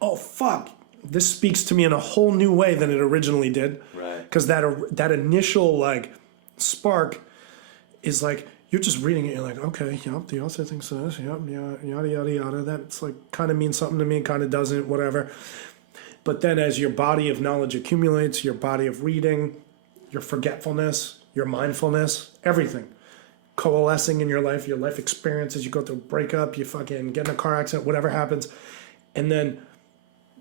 Oh, fuck. This speaks to me in a whole new way than it originally did. Right. Because that initial like spark is like, you're just reading it. You're like, okay, yep, the author thinks this. Yep, yeah, yada, yada, yada. That's like kind of means something to me, kind of doesn't, whatever. But then as your body of knowledge accumulates, your body of reading, your forgetfulness, your mindfulness, everything coalescing in your life experiences, you go through a breakup, you fucking get in a car accident, whatever happens. And then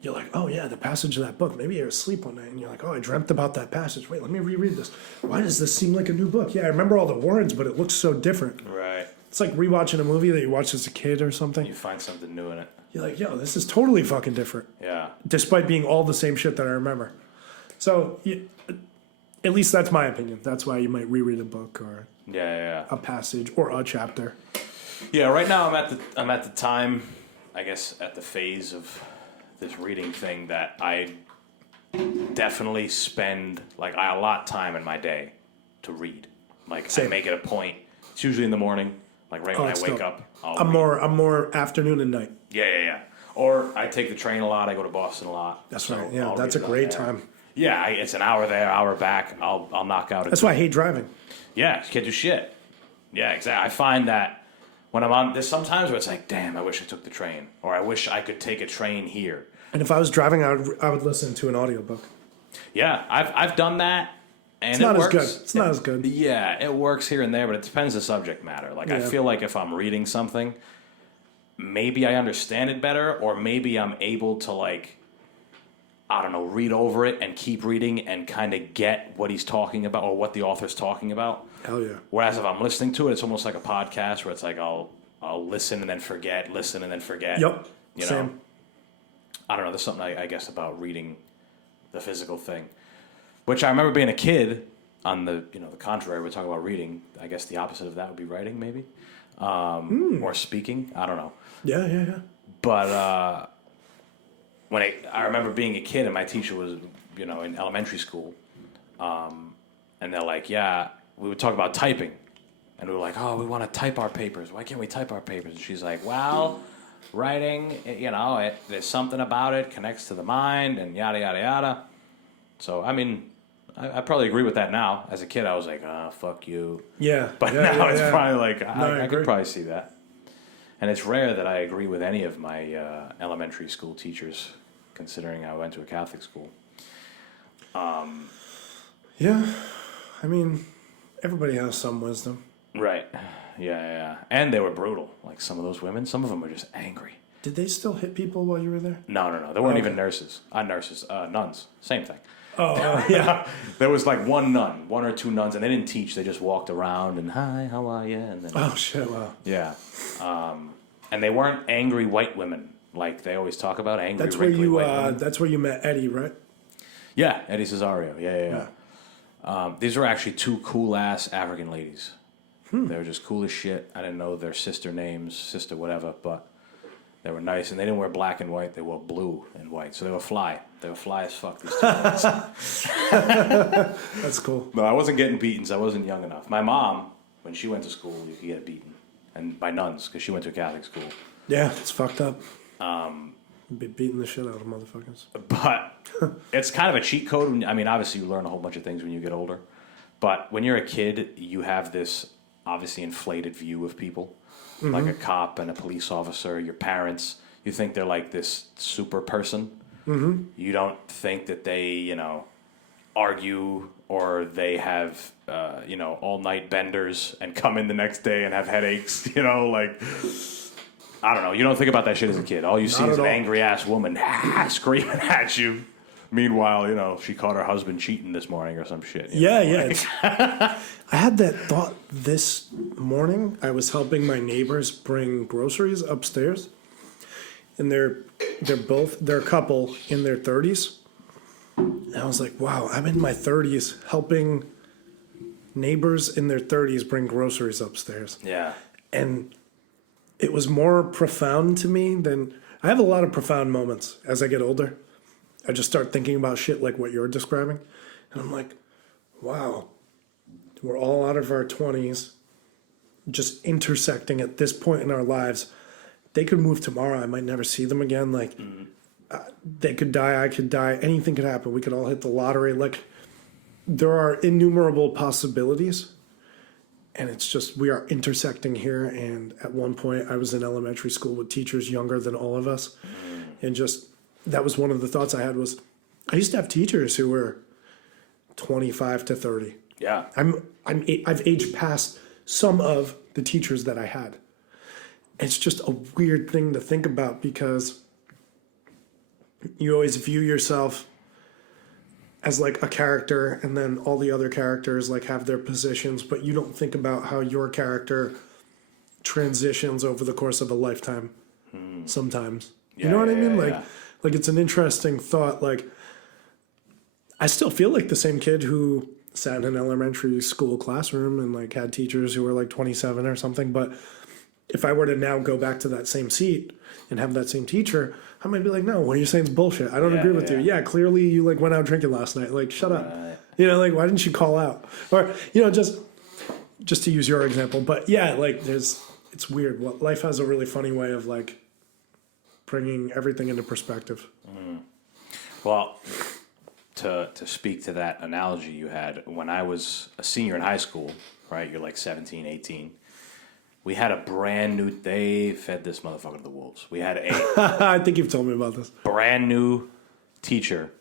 you're like, oh yeah, the passage of that book. Maybe you're asleep one night and you're like, oh, I dreamt about that passage. Wait, let me reread this. Why does this seem like a new book? Yeah, I remember all the words, but it looks so different. Right. It's like rewatching a movie that you watched as a kid or something. You find something new in it. You're like, yo, this is totally fucking different. Yeah. Despite being all the same shit that I remember. So, at least that's my opinion. That's why you might reread a book or Yeah. a passage or a chapter. Yeah, right now I'm at the time, I guess, at the phase of this reading thing that I definitely spend like I allot time in my day to read. Like Same. I make it a point. It's usually in the morning, like right when I it's wake dope. up. I'm more afternoon and night. Yeah. Or I take the train a lot. I go to Boston a lot. That's so right. Yeah, I'll that's a read it on great there. time. Yeah, it's an hour there, hour back. I'll knock out. That's why I hate driving. Yeah, you can't do shit. Yeah, exactly. I find that when I'm on, there's sometimes where it's like, damn, I wish I took the train, or I wish I could take a train here. And if I was driving, I would listen to an audiobook. Yeah, I've done that, and It's not it as works. good. It's not as good. Yeah, it works here and there, but it depends the subject matter. Like I Yeah. feel like if I'm reading something, maybe I understand it better, or maybe I'm able to like, I don't know, read over it and keep reading and kind of get what he's talking about or what the author's talking about. Hell yeah. Whereas if I'm listening to it, it's almost like a podcast where it's like I'll listen and then forget, listen and then forget. Yep. You know? Same. I don't know. There's something I guess about reading the physical thing, which I remember being a kid. On the the contrary, we're talking about reading. I guess the opposite of that would be writing, maybe, or speaking. I don't know. Yeah. But when I remember being a kid and my teacher was in elementary school, and they're like, yeah, we would talk about typing, and we were like, oh, we want to type our papers. Why can't we type our papers? And she's like, well, writing, there's something about it connects to the mind and yada yada yada. So I mean, I probably agree with that now. As a kid, I was like, fuck you. Yeah. But yeah, now yeah, it's yeah. probably like I I agree. could probably see that. And it's rare that I agree with any of my elementary school teachers, considering I went to a Catholic school. Yeah. I mean, everybody has some wisdom. Right. Yeah. And they were brutal. Like some of those women, some of them were just angry. Did they still hit people while you were there? No. They weren't even nurses. Nuns. Same thing. Oh, yeah. There was like one or two nuns, and they didn't teach. They just walked around and, hi, how are you? And then, Oh, shit, wow. yeah. And they weren't angry white women like they always talk about, angry That's where wrinkly you white women. that's where you met Eddie, right? Yeah, Eddie Cesario. Yeah. These were actually two cool-ass African ladies. They were just cool as shit. I didn't know their sister whatever, but they were nice. And they didn't wear black and white. They wore blue and white. So they were fly. They were fly as fuck, these two ladies. That's cool. No, I wasn't getting beatings. I wasn't young enough. My mom, when she went to school, you could get beaten. And by nuns, because she went to a Catholic school. Yeah, it's fucked up. Be beating the shit out of motherfuckers. But it's kind of a cheat code. I mean, obviously, you learn a whole bunch of things when you get older. But when you're a kid, you have this obviously inflated view of people. Like a cop and a police officer, your parents. You think they're like this super person. Mm-hmm. You don't think that they, argue or they have, all-night benders and come in the next day and have headaches. Like... I don't know. You don't think about that shit as a kid. All you see Not is at an all. angry-ass woman screaming at you. Meanwhile, you know, she caught her husband cheating this morning or some shit. Yeah, yeah. I had that thought this morning. I was helping my neighbors bring groceries upstairs, and they're a couple in their 30s. And I was like, wow, I'm in my 30s helping neighbors in their 30s bring groceries upstairs. Yeah. And it was more profound to me than I have a lot of profound moments as I get older. I just start thinking about shit like what you're describing. And I'm like, wow, we're all out of our 20s, just intersecting at this point in our lives. They could move tomorrow. I might never see them again. Like, they could die. I could die. Anything could happen. We could all hit the lottery. Like, there are innumerable possibilities. And it's just, we are intersecting here. And at one point, I was in elementary school with teachers younger than all of us. And just, that was one of the thoughts I had was, I used to have teachers who were 25 to 30. Yeah. I've aged past some of the teachers that I had. It's just a weird thing to think about because you always view yourself as like a character and then all the other characters like have their positions, but you don't think about how your character transitions over the course of a lifetime sometimes. Yeah, you know what I mean? yeah. Like it's an interesting thought. Like I still feel like the same kid who sat in an elementary school classroom and like had teachers who were like 27 or something. But if I were to now go back to that same seat and have that same teacher, I might be like, no, what you're saying is bullshit. I don't agree with you. Yeah, clearly you like went out drinking last night. Like, shut up. You know, like, why didn't you call out? Or, you know, just to use your example. But yeah, like it's weird. Life has a really funny way of like bringing everything into perspective. Well, to speak to that analogy you had, when I was a senior in high school, right, you're like 17, 18, we had a brand new, they fed this motherfucker to the wolves. We had a I think you've told me about this. brand new teacher.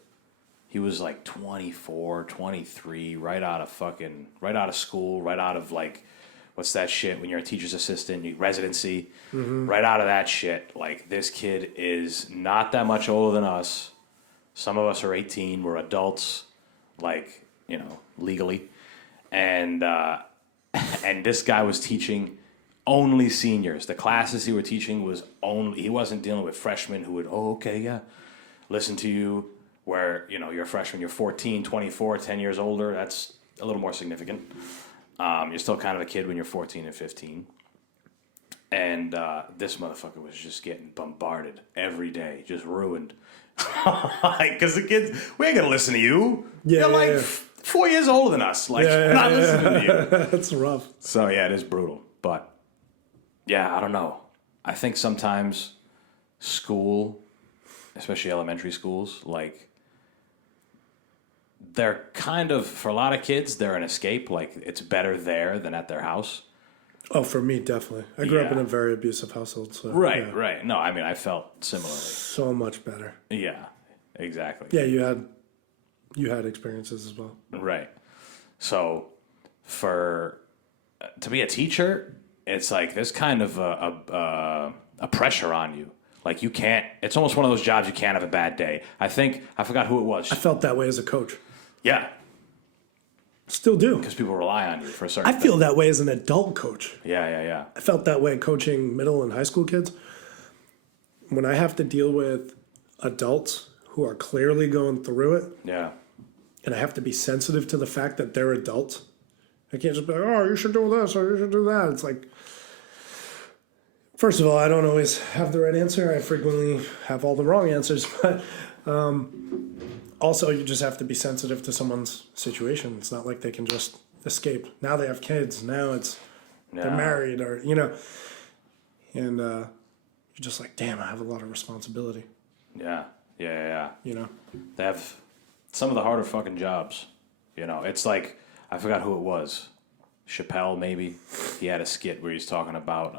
He was like 24, 23, right out of school, right out of like, what's that shit when you're a teacher's assistant, residency, right out of that shit. Like, this kid is not that much older than us. Some of us are 18. We're adults, like, you know, legally. And this guy was teaching only seniors. The classes he were teaching was only, he wasn't dealing with freshmen who would, listen to you, where, you know, you're a freshman, you're 14, 24, 10 years older. That's a little more significant. You're still kind of a kid when you're 14 and 15. And this motherfucker was just getting bombarded every day, just ruined. Because the kids, we ain't going to listen to you. Yeah, you're like 4 years older than us. Like, we're not listening to you. That's rough. So, yeah, it is brutal. But, yeah, I don't know. I think sometimes school, especially elementary schools, like, they're kind of, for a lot of kids, they're an escape. Like, it's better there than at their house. Oh, for me, definitely. I grew up in a very abusive household. So, Right. No, I mean, I felt similarly. So much better. Yeah, exactly. Yeah, you had experiences as well. Right. So, to be a teacher, it's like there's kind of a pressure on you. Like, you can't, it's almost one of those jobs you can't have a bad day. I forgot who it was. I felt that way as a coach. Yeah. Still do. Because people rely on you for a certain I feel that way as an adult coach. Yeah. I felt that way coaching middle and high school kids. When I have to deal with adults who are clearly going through it, Yeah. and I have to be sensitive to the fact that they're adults. I can't just be like, oh, you should do this or you should do that. It's like, first of all, I don't always have the right answer. I frequently have all the wrong answers. But also, you just have to be sensitive to someone's situation. It's not like they can just escape. Now they have kids. Now they're married or, you know. And you're just like, damn, I have a lot of responsibility. Yeah. You know? They have some of the harder fucking jobs. You know, it's like, I forgot who it was. Chappelle, maybe. He had a skit where he's talking about,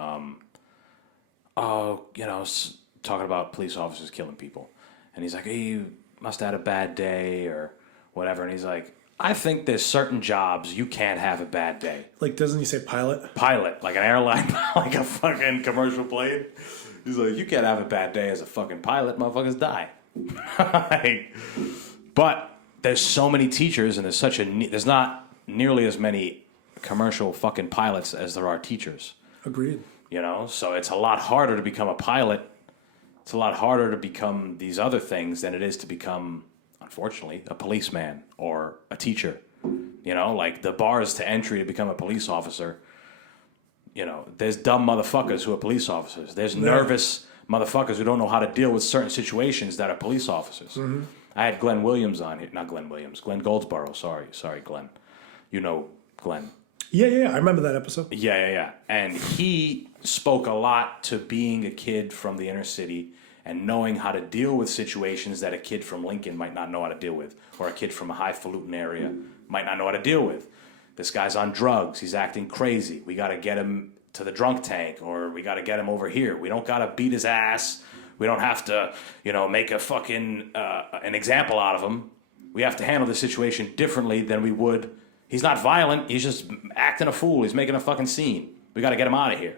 talking about police officers killing people. And he's like, hey, you must have had a bad day or whatever. And he's like, I think there's certain jobs you can't have a bad day. Like, doesn't he say pilot? Pilot, like an airline, like a fucking commercial plane. He's like, you can't have a bad day as a fucking pilot. Motherfuckers die. Like, But there's so many teachers, and there's not nearly as many commercial fucking pilots as there are teachers. Agreed. So it's a lot harder to become a pilot. It's a lot harder to become these other things than it is to become, unfortunately, a policeman or a teacher. Like the bars to entry to become a police officer. There's dumb motherfuckers who are police officers. There's nervous motherfuckers who don't know how to deal with certain situations that are police officers. Mm-hmm. I had Glenn Williams on here. Not Glenn Williams. Glenn Goldsboro. Sorry, Glenn. Glenn. Yeah. I remember that episode. Yeah. And he spoke a lot to being a kid from the inner city and knowing how to deal with situations that a kid from Lincoln might not know how to deal with, or a kid from a highfalutin area might not know how to deal with. This guy's on drugs. He's acting crazy. We got to get him to the drunk tank, or we got to get him over here. We don't got to beat his ass. We don't have to, make a fucking an example out of him. We have to handle the situation differently than we would. He's not violent. He's just acting a fool. He's making a fucking scene. We got to get him out of here.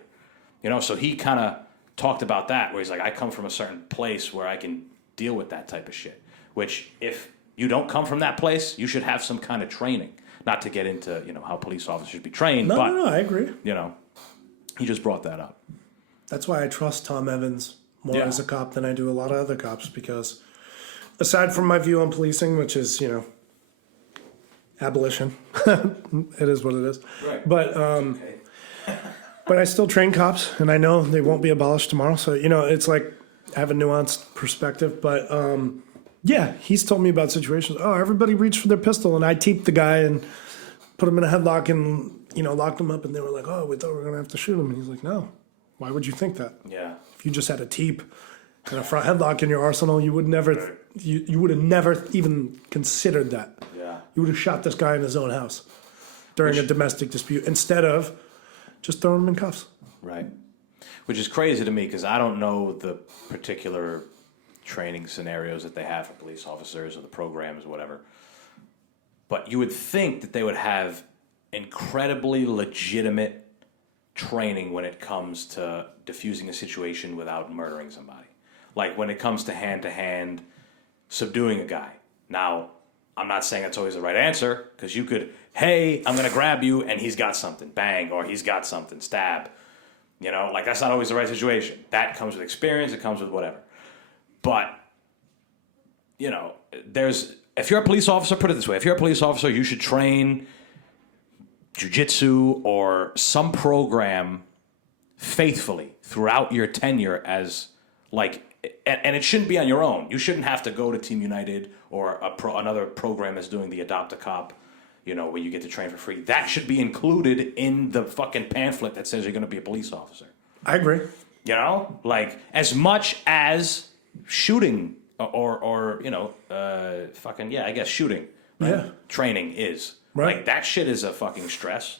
So he kind of talked about that, where he's like, I come from a certain place where I can deal with that type of shit. Which, if you don't come from that place, you should have some kind of training. Not to get into, how police officers should be trained. No, but, I agree. He just brought that up. That's why I trust Tom Evans more as a cop than I do a lot of other cops, because aside from my view on policing, which is, abolition, it is what it is. Right. But but I still train cops, and I know they won't be abolished tomorrow. So, it's like I have a nuanced perspective. But he's told me about situations. Oh, everybody reached for their pistol, and I teeped the guy and put him in a headlock and, locked him up. And they were like, oh, we thought we were going to have to shoot him. And he's like, no. Why would you think that? Yeah. If you just had a teep and a front headlock in your arsenal, you would never, you would have never even considered that. Yeah. You would have shot this guy in his own house during a domestic dispute instead of just throwing him in cuffs. Right. Which is crazy to me, because I don't know the particular training scenarios that they have for police officers or the programs or whatever. But you would think that they would have incredibly legitimate training when it comes to diffusing a situation without murdering somebody. Like when it comes to hand subduing a guy. Now, I'm not saying that's always the right answer, because you could, hey, I'm going to grab you, and he's got something, bang, or he's got something, stab. That's not always the right situation. That comes with experience, it comes with whatever. But, if you're a police officer, put it this way, if you're a police officer, you should train jiu-jitsu or some program faithfully throughout your tenure as, and it shouldn't be on your own. You shouldn't have to go to Team United or another program that's doing the Adopt a Cop, where you get to train for free. That should be included in the fucking pamphlet that says you're going to be a police officer. I agree. As much as shooting or I guess shooting, right? Training is. Right. That shit is a fucking stress.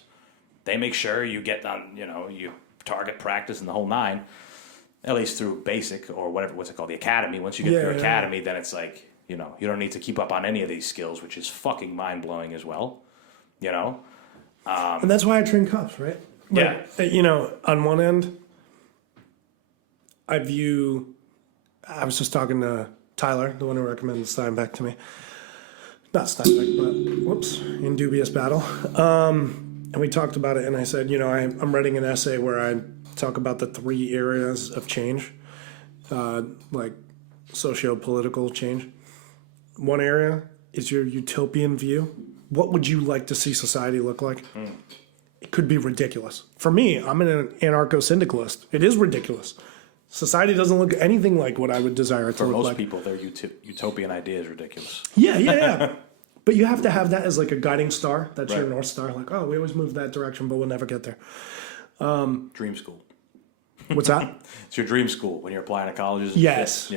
They make sure you get on, you target practice and the whole nine, at least through basic or what's it called, the academy. Once you get through academy, then it's like, you don't need to keep up on any of these skills, which is fucking mind-blowing as well, and that's why I train cops, right? On one end, I was just talking to Tyler, the one who recommended Steinbeck to me. Not Steinbeck, but in Dubious Battle. And we talked about it, and I said, I'm writing an essay where I talk about the 3 areas of change, like socio-political change. One area is your utopian view. What would you like to see society look like? It could be ridiculous. For me, I'm an anarcho-syndicalist. It is ridiculous. Society doesn't look anything like what I would desire it to look like. For most people, their utopian idea is ridiculous. Yeah. But you have to have that as like a guiding star. That's your North Star. Like, we always move that direction, but we'll never get there. Dream school. What's that? It's your dream school when you're applying to colleges. Yes.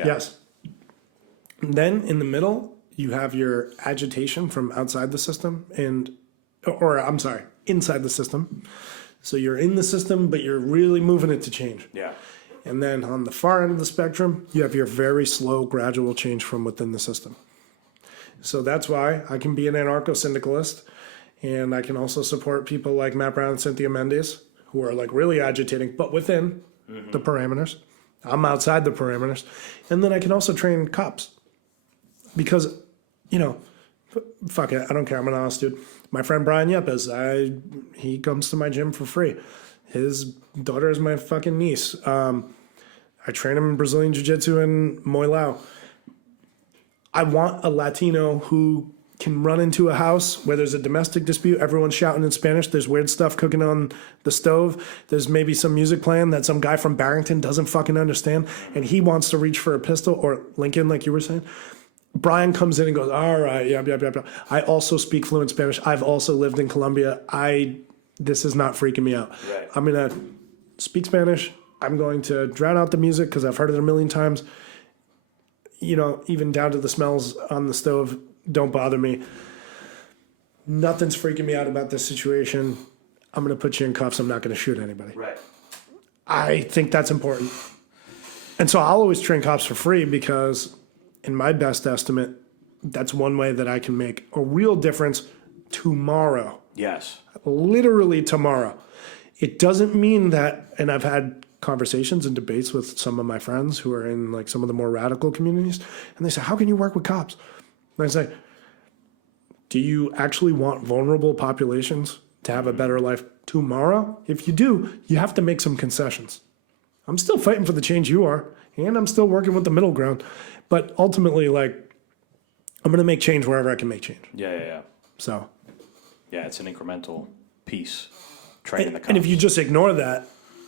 And then in the middle, you have your agitation from outside the system inside the system. So you're in the system, but you're really moving it to change. Yeah. And then on the far end of the spectrum, you have your very slow, gradual change from within the system. So that's why I can be an anarcho-syndicalist, and I can also support people like Matt Brown and Cynthia Mendes, who are really agitating, but within the parameters. I'm outside the parameters. And then I can also train cops, because you know, fuck it, I don't care. I'm an honest dude. My friend Brian Yepes, he comes to my gym for free. His daughter is my fucking niece. I train him in Brazilian Jiu-Jitsu and Muay Lao. I want a Latino who can run into a house where there's a domestic dispute, everyone's shouting in Spanish, there's weird stuff cooking on the stove, there's maybe some music playing that some guy from Barrington doesn't fucking understand, and he wants to reach for a pistol, or Lincoln, like you were saying. Brian comes in and goes, all right, yeah. I also speak fluent Spanish. I've also lived in Colombia. This is not freaking me out. Right. I'm going to speak Spanish. I'm going to drown out the music because I've heard it a million times. Even down to the smells on the stove don't bother me. Nothing's freaking me out about this situation. I'm going to put you in cuffs. I'm not going to shoot anybody. Right. I think that's important. And so I'll always train cops for free because, in my best estimate, that's one way that I can make a real difference tomorrow. Yes. Literally tomorrow. It doesn't mean that, and I've had conversations and debates with some of my friends who are in like some of the more radical communities, and they say, how can you work with cops? And I say, do you actually want vulnerable populations to have a better life tomorrow? If you do, you have to make some concessions. I'm still fighting for the change you are, and I'm still working with the middle ground. But ultimately, I'm going to make change wherever I can make change. Yeah. So. Yeah, it's an incremental piece. Training the cops. And if you just ignore that,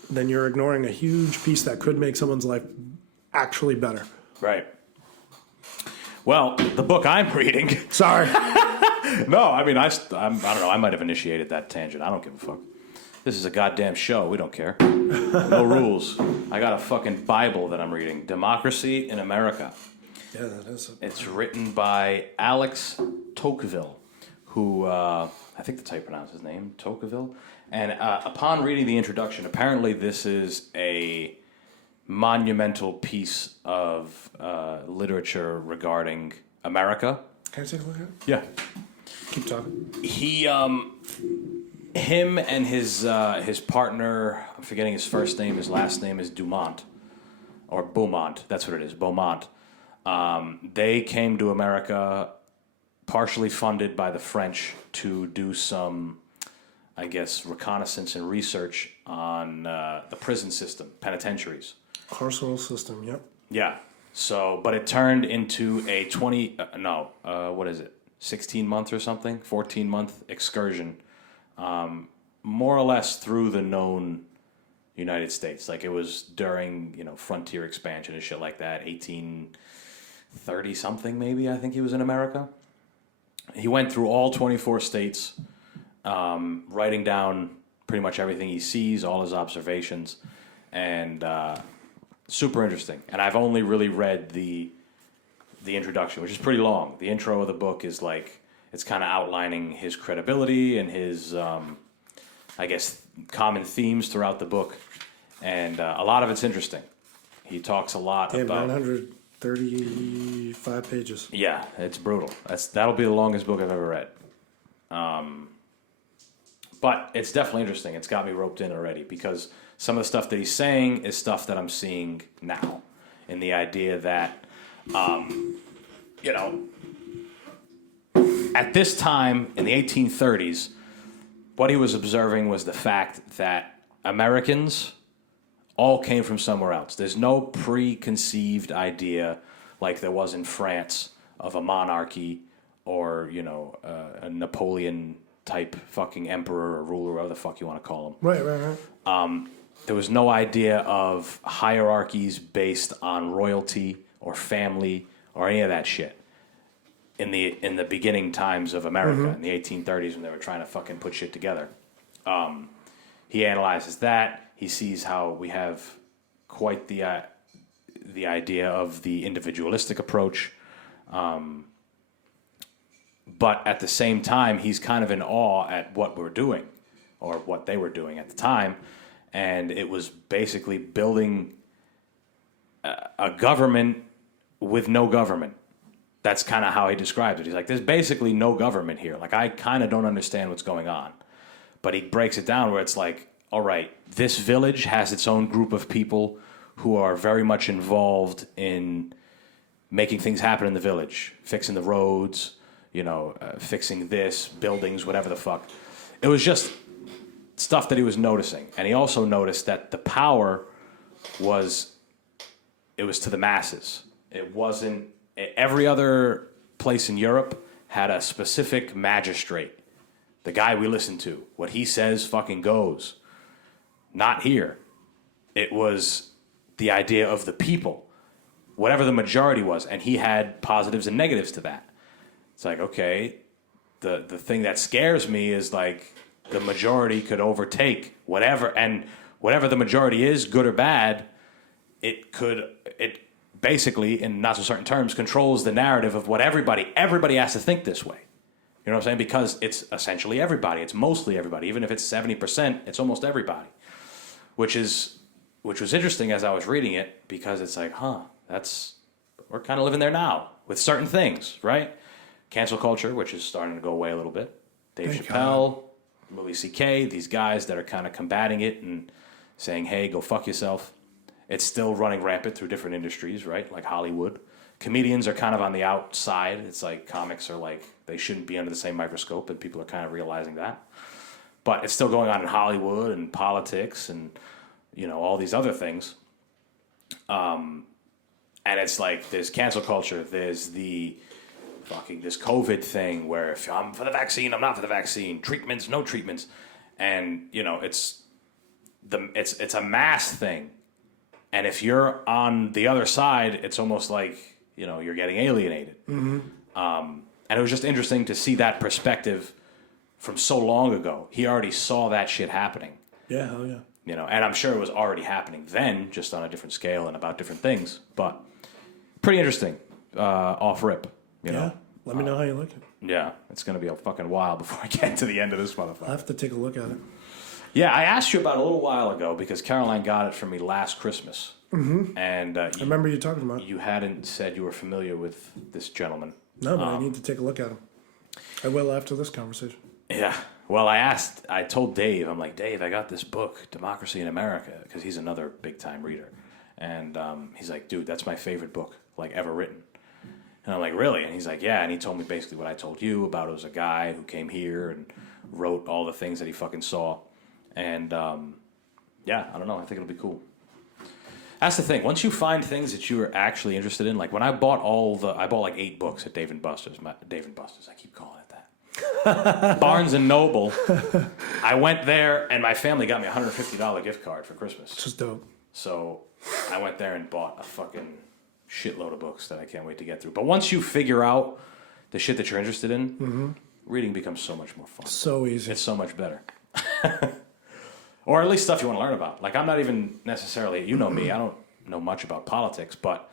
then you're ignoring a huge piece that could make someone's life actually better. Right. Well, the book I'm reading. Sorry. No, I mean, I don't know. I might have initiated that tangent. I don't give a fuck. This is a goddamn show. We don't care. No rules. I got a fucking Bible that I'm reading. Democracy in America. Yeah, that is. It's written by Alex Tocqueville, who, I think that's how you pronounce his name, Tocqueville. And upon reading the introduction, apparently this is a monumental piece of literature regarding America. Can I take a look at it? Yeah. Keep talking. Him and his partner, I'm forgetting his first name, his last name is Dumont, or Beaumont, that's what it is, Beaumont. They came to America partially funded by the French to do some, I guess, reconnaissance and research on the prison system, penitentiaries. Carceral system, yep. Yeah. So, but it turned into a 16-month or something, 14-month excursion, more or less through the known United States. Like it was during, frontier expansion and shit like that, 1830 something maybe, I think he was in America. He went through all 24 states, writing down pretty much everything he sees, all his observations, and super interesting. And I've only really read the introduction, which is pretty long. The intro of the book is it's kind of outlining his credibility and his, I guess, common themes throughout the book. And a lot of it's interesting. He talks a lot about... 935 pages. Yeah, it's brutal. That'll be the longest book I've ever read. But it's definitely interesting. It's got me roped in already because some of the stuff that he's saying is stuff that I'm seeing now. In the idea that, at this time in the 1830s, what he was observing was the fact that Americans all came from somewhere else. There's no preconceived idea like there was in France of a monarchy or, a Napoleon-type fucking emperor or ruler, whatever the fuck you want to call him. Right. There was no idea of hierarchies based on royalty or family or any of that shit in the beginning times of America in the 1830s when they were trying to fucking put shit together. He analyzes that. He sees how we have quite the idea of the individualistic approach. But at the same time, he's kind of in awe at what we're doing or what they were doing at the time. And it was basically building a government with no government. That's kind of how he describes it. He's like, there's basically no government here. Like, I kind of don't understand what's going on. But he breaks it down where it's like, all right, this village has its own group of people who are very much involved in making things happen in the village, fixing the roads, fixing this, buildings, whatever the fuck. It was just stuff that he was noticing. And he also noticed that the power was to the masses. It wasn't, every other place in Europe had a specific magistrate. The guy we listen to, what he says fucking goes. Not here. It was the idea of the people, whatever the majority was, and he had positives and negatives to that. It's like, okay, the thing that scares me is like the majority could overtake whatever, and whatever the majority is, good or bad, it basically, in not so certain terms, controls the narrative of what everybody has to think this way. You know what I'm saying? Because it's essentially everybody. It's mostly everybody. Even if it's 70%, it's almost everybody. Which was interesting as I was reading it, because it's like, we're kind of living there now with certain things, right? Cancel culture, which is starting to go away a little bit. Dave Chappelle, Louis C.K., these guys that are kind of combating it and saying, hey, go fuck yourself. It's still running rampant through different industries, right? Like Hollywood. Comedians are kind of on the outside. It's like comics are like, they shouldn't be under the same microscope, and people are kind of realizing that. But it's still going on in Hollywood and politics and, all these other things. And it's like, there's cancel culture. There's this COVID thing where if I'm for the vaccine, I'm not for the vaccine. Treatments, no treatments. And, it's a mass thing. And if you're on the other side, it's almost like, you're getting alienated. Mm-hmm. And it was just interesting to see that perspective from so long ago. He already saw that shit happening. Yeah, hell yeah. And I'm sure it was already happening then, just on a different scale and about different things. But pretty interesting, off rip. Yeah, let me know how you like it. Yeah, it's going to be a fucking while before I get to the end of this motherfucker. I'll have to take a look at it. Yeah, I asked you about it a little while ago because Caroline got it for me last Christmas. Mm-hmm. And I remember you talking about it. You hadn't said you were familiar with this gentleman. No, but I need to take a look at him. I will after this conversation. Yeah. Well, I told Dave, I'm like, Dave, I got this book, Democracy in America, because he's another big-time reader. And he's like, dude, that's my favorite book, like, ever written. And I'm like, really? And he's like, yeah. And he told me basically what I told you about it was a guy who came here and wrote all the things that he fucking saw. And, yeah, I don't know. I think it'll be cool. That's the thing. Once you find things that you are actually interested in, like when I bought like 8 books at Dave & Buster's. Dave & Buster's, I keep calling it that. Barnes & Noble. I went there, and my family got me a $150 gift card for Christmas. Which is dope. So I went there and bought a fucking shitload of books that I can't wait to get through. But once you figure out the shit that you're interested in, reading becomes so much more fun. So easy. It's so much better. Or at least stuff you want to learn about. Like, I'm not even necessarily, you know me, I don't know much about politics, but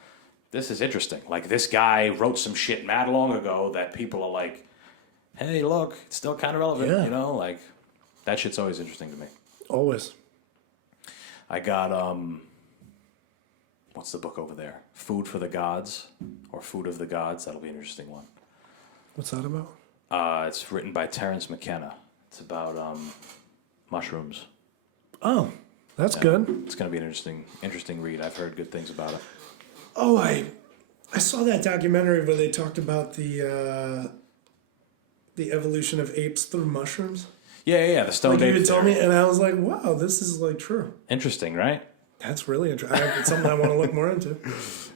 this is interesting. Like, this guy wrote some shit mad long ago that people are like, hey, look, it's still kind of relevant, Like, that shit's always interesting to me. Always. I got, what's the book over there? Food for the Gods, or Food of the Gods. That'll be an interesting one. What's that about? It's written by Terence McKenna. It's about mushrooms. Oh, that's good. It's going to be an interesting read. I've heard good things about it. Oh, I saw that documentary where they talked about the evolution of apes through mushrooms. Yeah, the stoned ape. You told me, and I was like, wow, this is like true. Interesting, right? That's really interesting. It's something I want to look more into.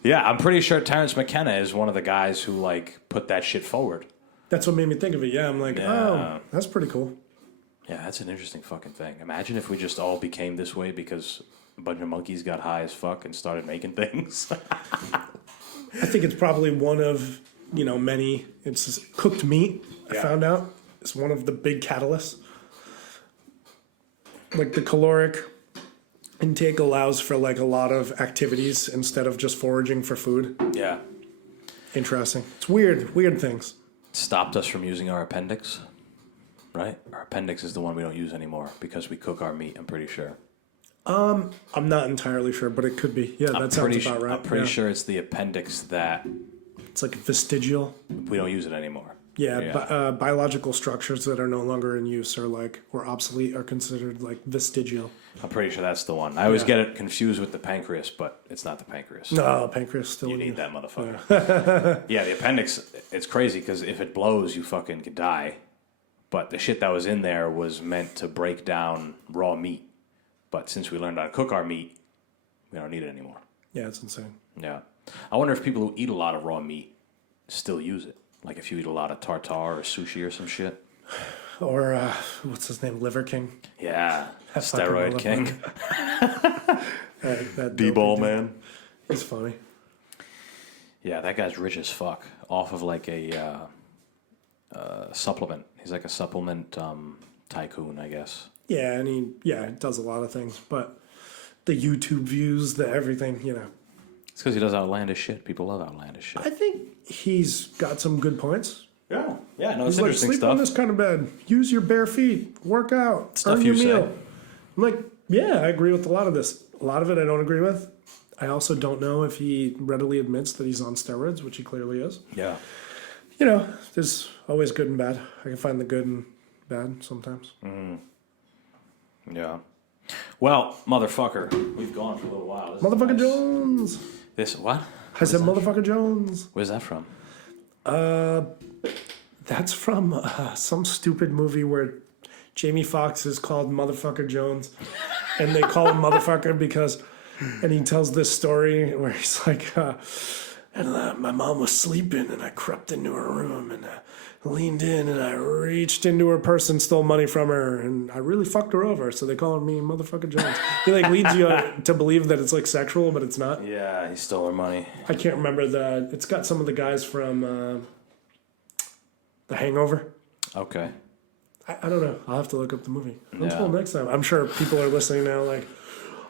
Yeah, I'm pretty sure Terence McKenna is one of the guys who like put that shit forward. That's what made me think of it. Yeah, I'm like, oh, that's pretty cool. Yeah, that's an interesting fucking thing. Imagine if we just all became this way because a bunch of monkeys got high as fuck and started making things. I think it's probably one of, many. It's cooked meat, I found out. It's one of the big catalysts. Like the caloric intake allows for like a lot of activities instead of just foraging for food. Yeah. Interesting. It's weird things. Stopped us from using our appendix. Right? Our appendix is the one we don't use anymore because we cook our meat, I'm pretty sure. I'm not entirely sure, but it could be. Yeah, that sounds about right. I'm pretty sure it's the appendix that... It's like vestigial. We don't use it anymore. Biological structures that are no longer in use or obsolete are considered like vestigial. I'm pretty sure that's the one. I always get it confused with the pancreas, but it's not the pancreas. No, pancreas still. You need that motherfucker. Yeah, the appendix, it's crazy because if it blows, you fucking could die. But the shit that was in there was meant to break down raw meat. But since we learned how to cook our meat, we don't need it anymore. Yeah, it's insane. Yeah. I wonder if people who eat a lot of raw meat still use it. Like if you eat a lot of tartare or sushi or some shit. Or, what's his name? Liver King? Yeah. Steroid King. That D-ball man. He's funny. Yeah, that guy's rich as fuck. Off of like a supplement. He's like a supplement tycoon, I guess. Yeah, and he does a lot of things. But the YouTube views, the everything, It's because he does outlandish shit. People love outlandish shit. I think he's got some good points. Yeah, no, it's He's like, interesting sleep stuff. on this kind of bed. Use your bare feet. Work out. Stuff earn your you meal. say. I'm like, yeah, I agree with a lot of this. A lot of it I don't agree with. I also don't know if he readily admits that he's on steroids, which he clearly is. Yeah. There's always good and bad. I can find the good and bad sometimes. Yeah. Well, motherfucker, we've gone for a little while. This is Motherfucker nice. Jones. This, what? I said motherfucker Jones. Where's that from? That's from some stupid movie where Jamie Foxx is called Motherfucker Jones. And they call him Motherfucker because... And he tells this story where he's like... my mom was sleeping and I crept into her room and I leaned in and I reached into her purse and stole money from her and I really fucked her over. So they call me Motherfucker Jones. He leads you to believe that it's sexual, but it's not. Yeah, he stole her money. I can't remember it's got some of the guys from The Hangover. Okay. I don't know. I'll have to look up the movie. Until next time. I'm sure people are listening now like,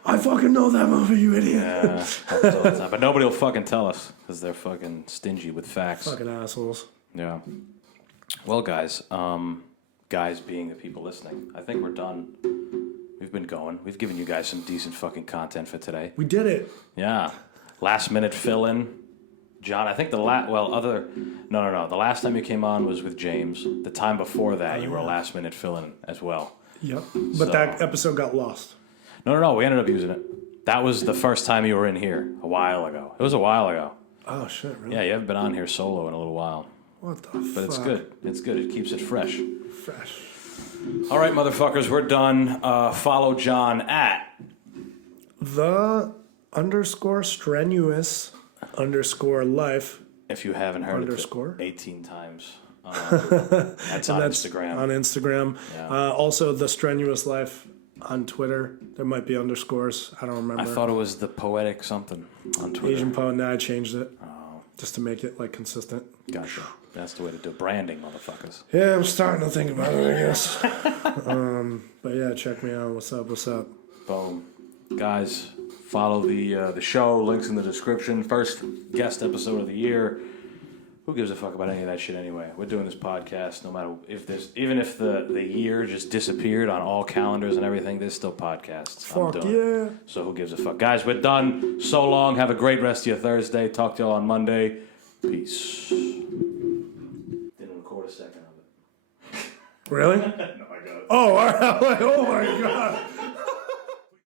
I fucking know that movie, you idiot. Yeah, but nobody will fucking tell us because they're fucking stingy with facts. Fucking assholes. Yeah. Well, guys being the people listening, I think we're done. We've been going. We've given you guys some decent fucking content for today. We did it. Yeah. Last minute fill-in. John, I think the last time you came on was with James. The time before that, you were a last minute fill-in as well. Yep. But that episode got lost. No, we ended up using it. That was the first time you were in here a while ago. It was a while ago. Oh, shit, really? Yeah, you haven't been on here solo in a little while. What the fuck? But it's good. It's good. It keeps it fresh. Fresh. All right, motherfuckers, we're done. Follow John at... _strenuous_life. If you haven't heard _ it 18 times. That's on Instagram. On Instagram. Yeah. Also, The Strenuous Life on Twitter. There might be underscores. I don't remember. I thought it was the poetic something on Twitter. Asian poet. Now I changed it. Just to make it consistent. Gotcha. That's the way to do it. Branding, motherfuckers. Yeah, I'm starting to think about it, I guess. But yeah, check me out. What's up? Boom. Guys, follow the show. Links in the description. First guest episode of the year. Who gives a fuck about any of that shit anyway? We're doing this podcast no matter even if the year just disappeared on all calendars and everything, there's still podcasts. Fuck yeah. So who gives a fuck? Guys, we're done. So long. Have a great rest of your Thursday. Talk to y'all on Monday. Peace. Didn't record a second of it. Really? No, I got it. Oh, all right. Oh my God.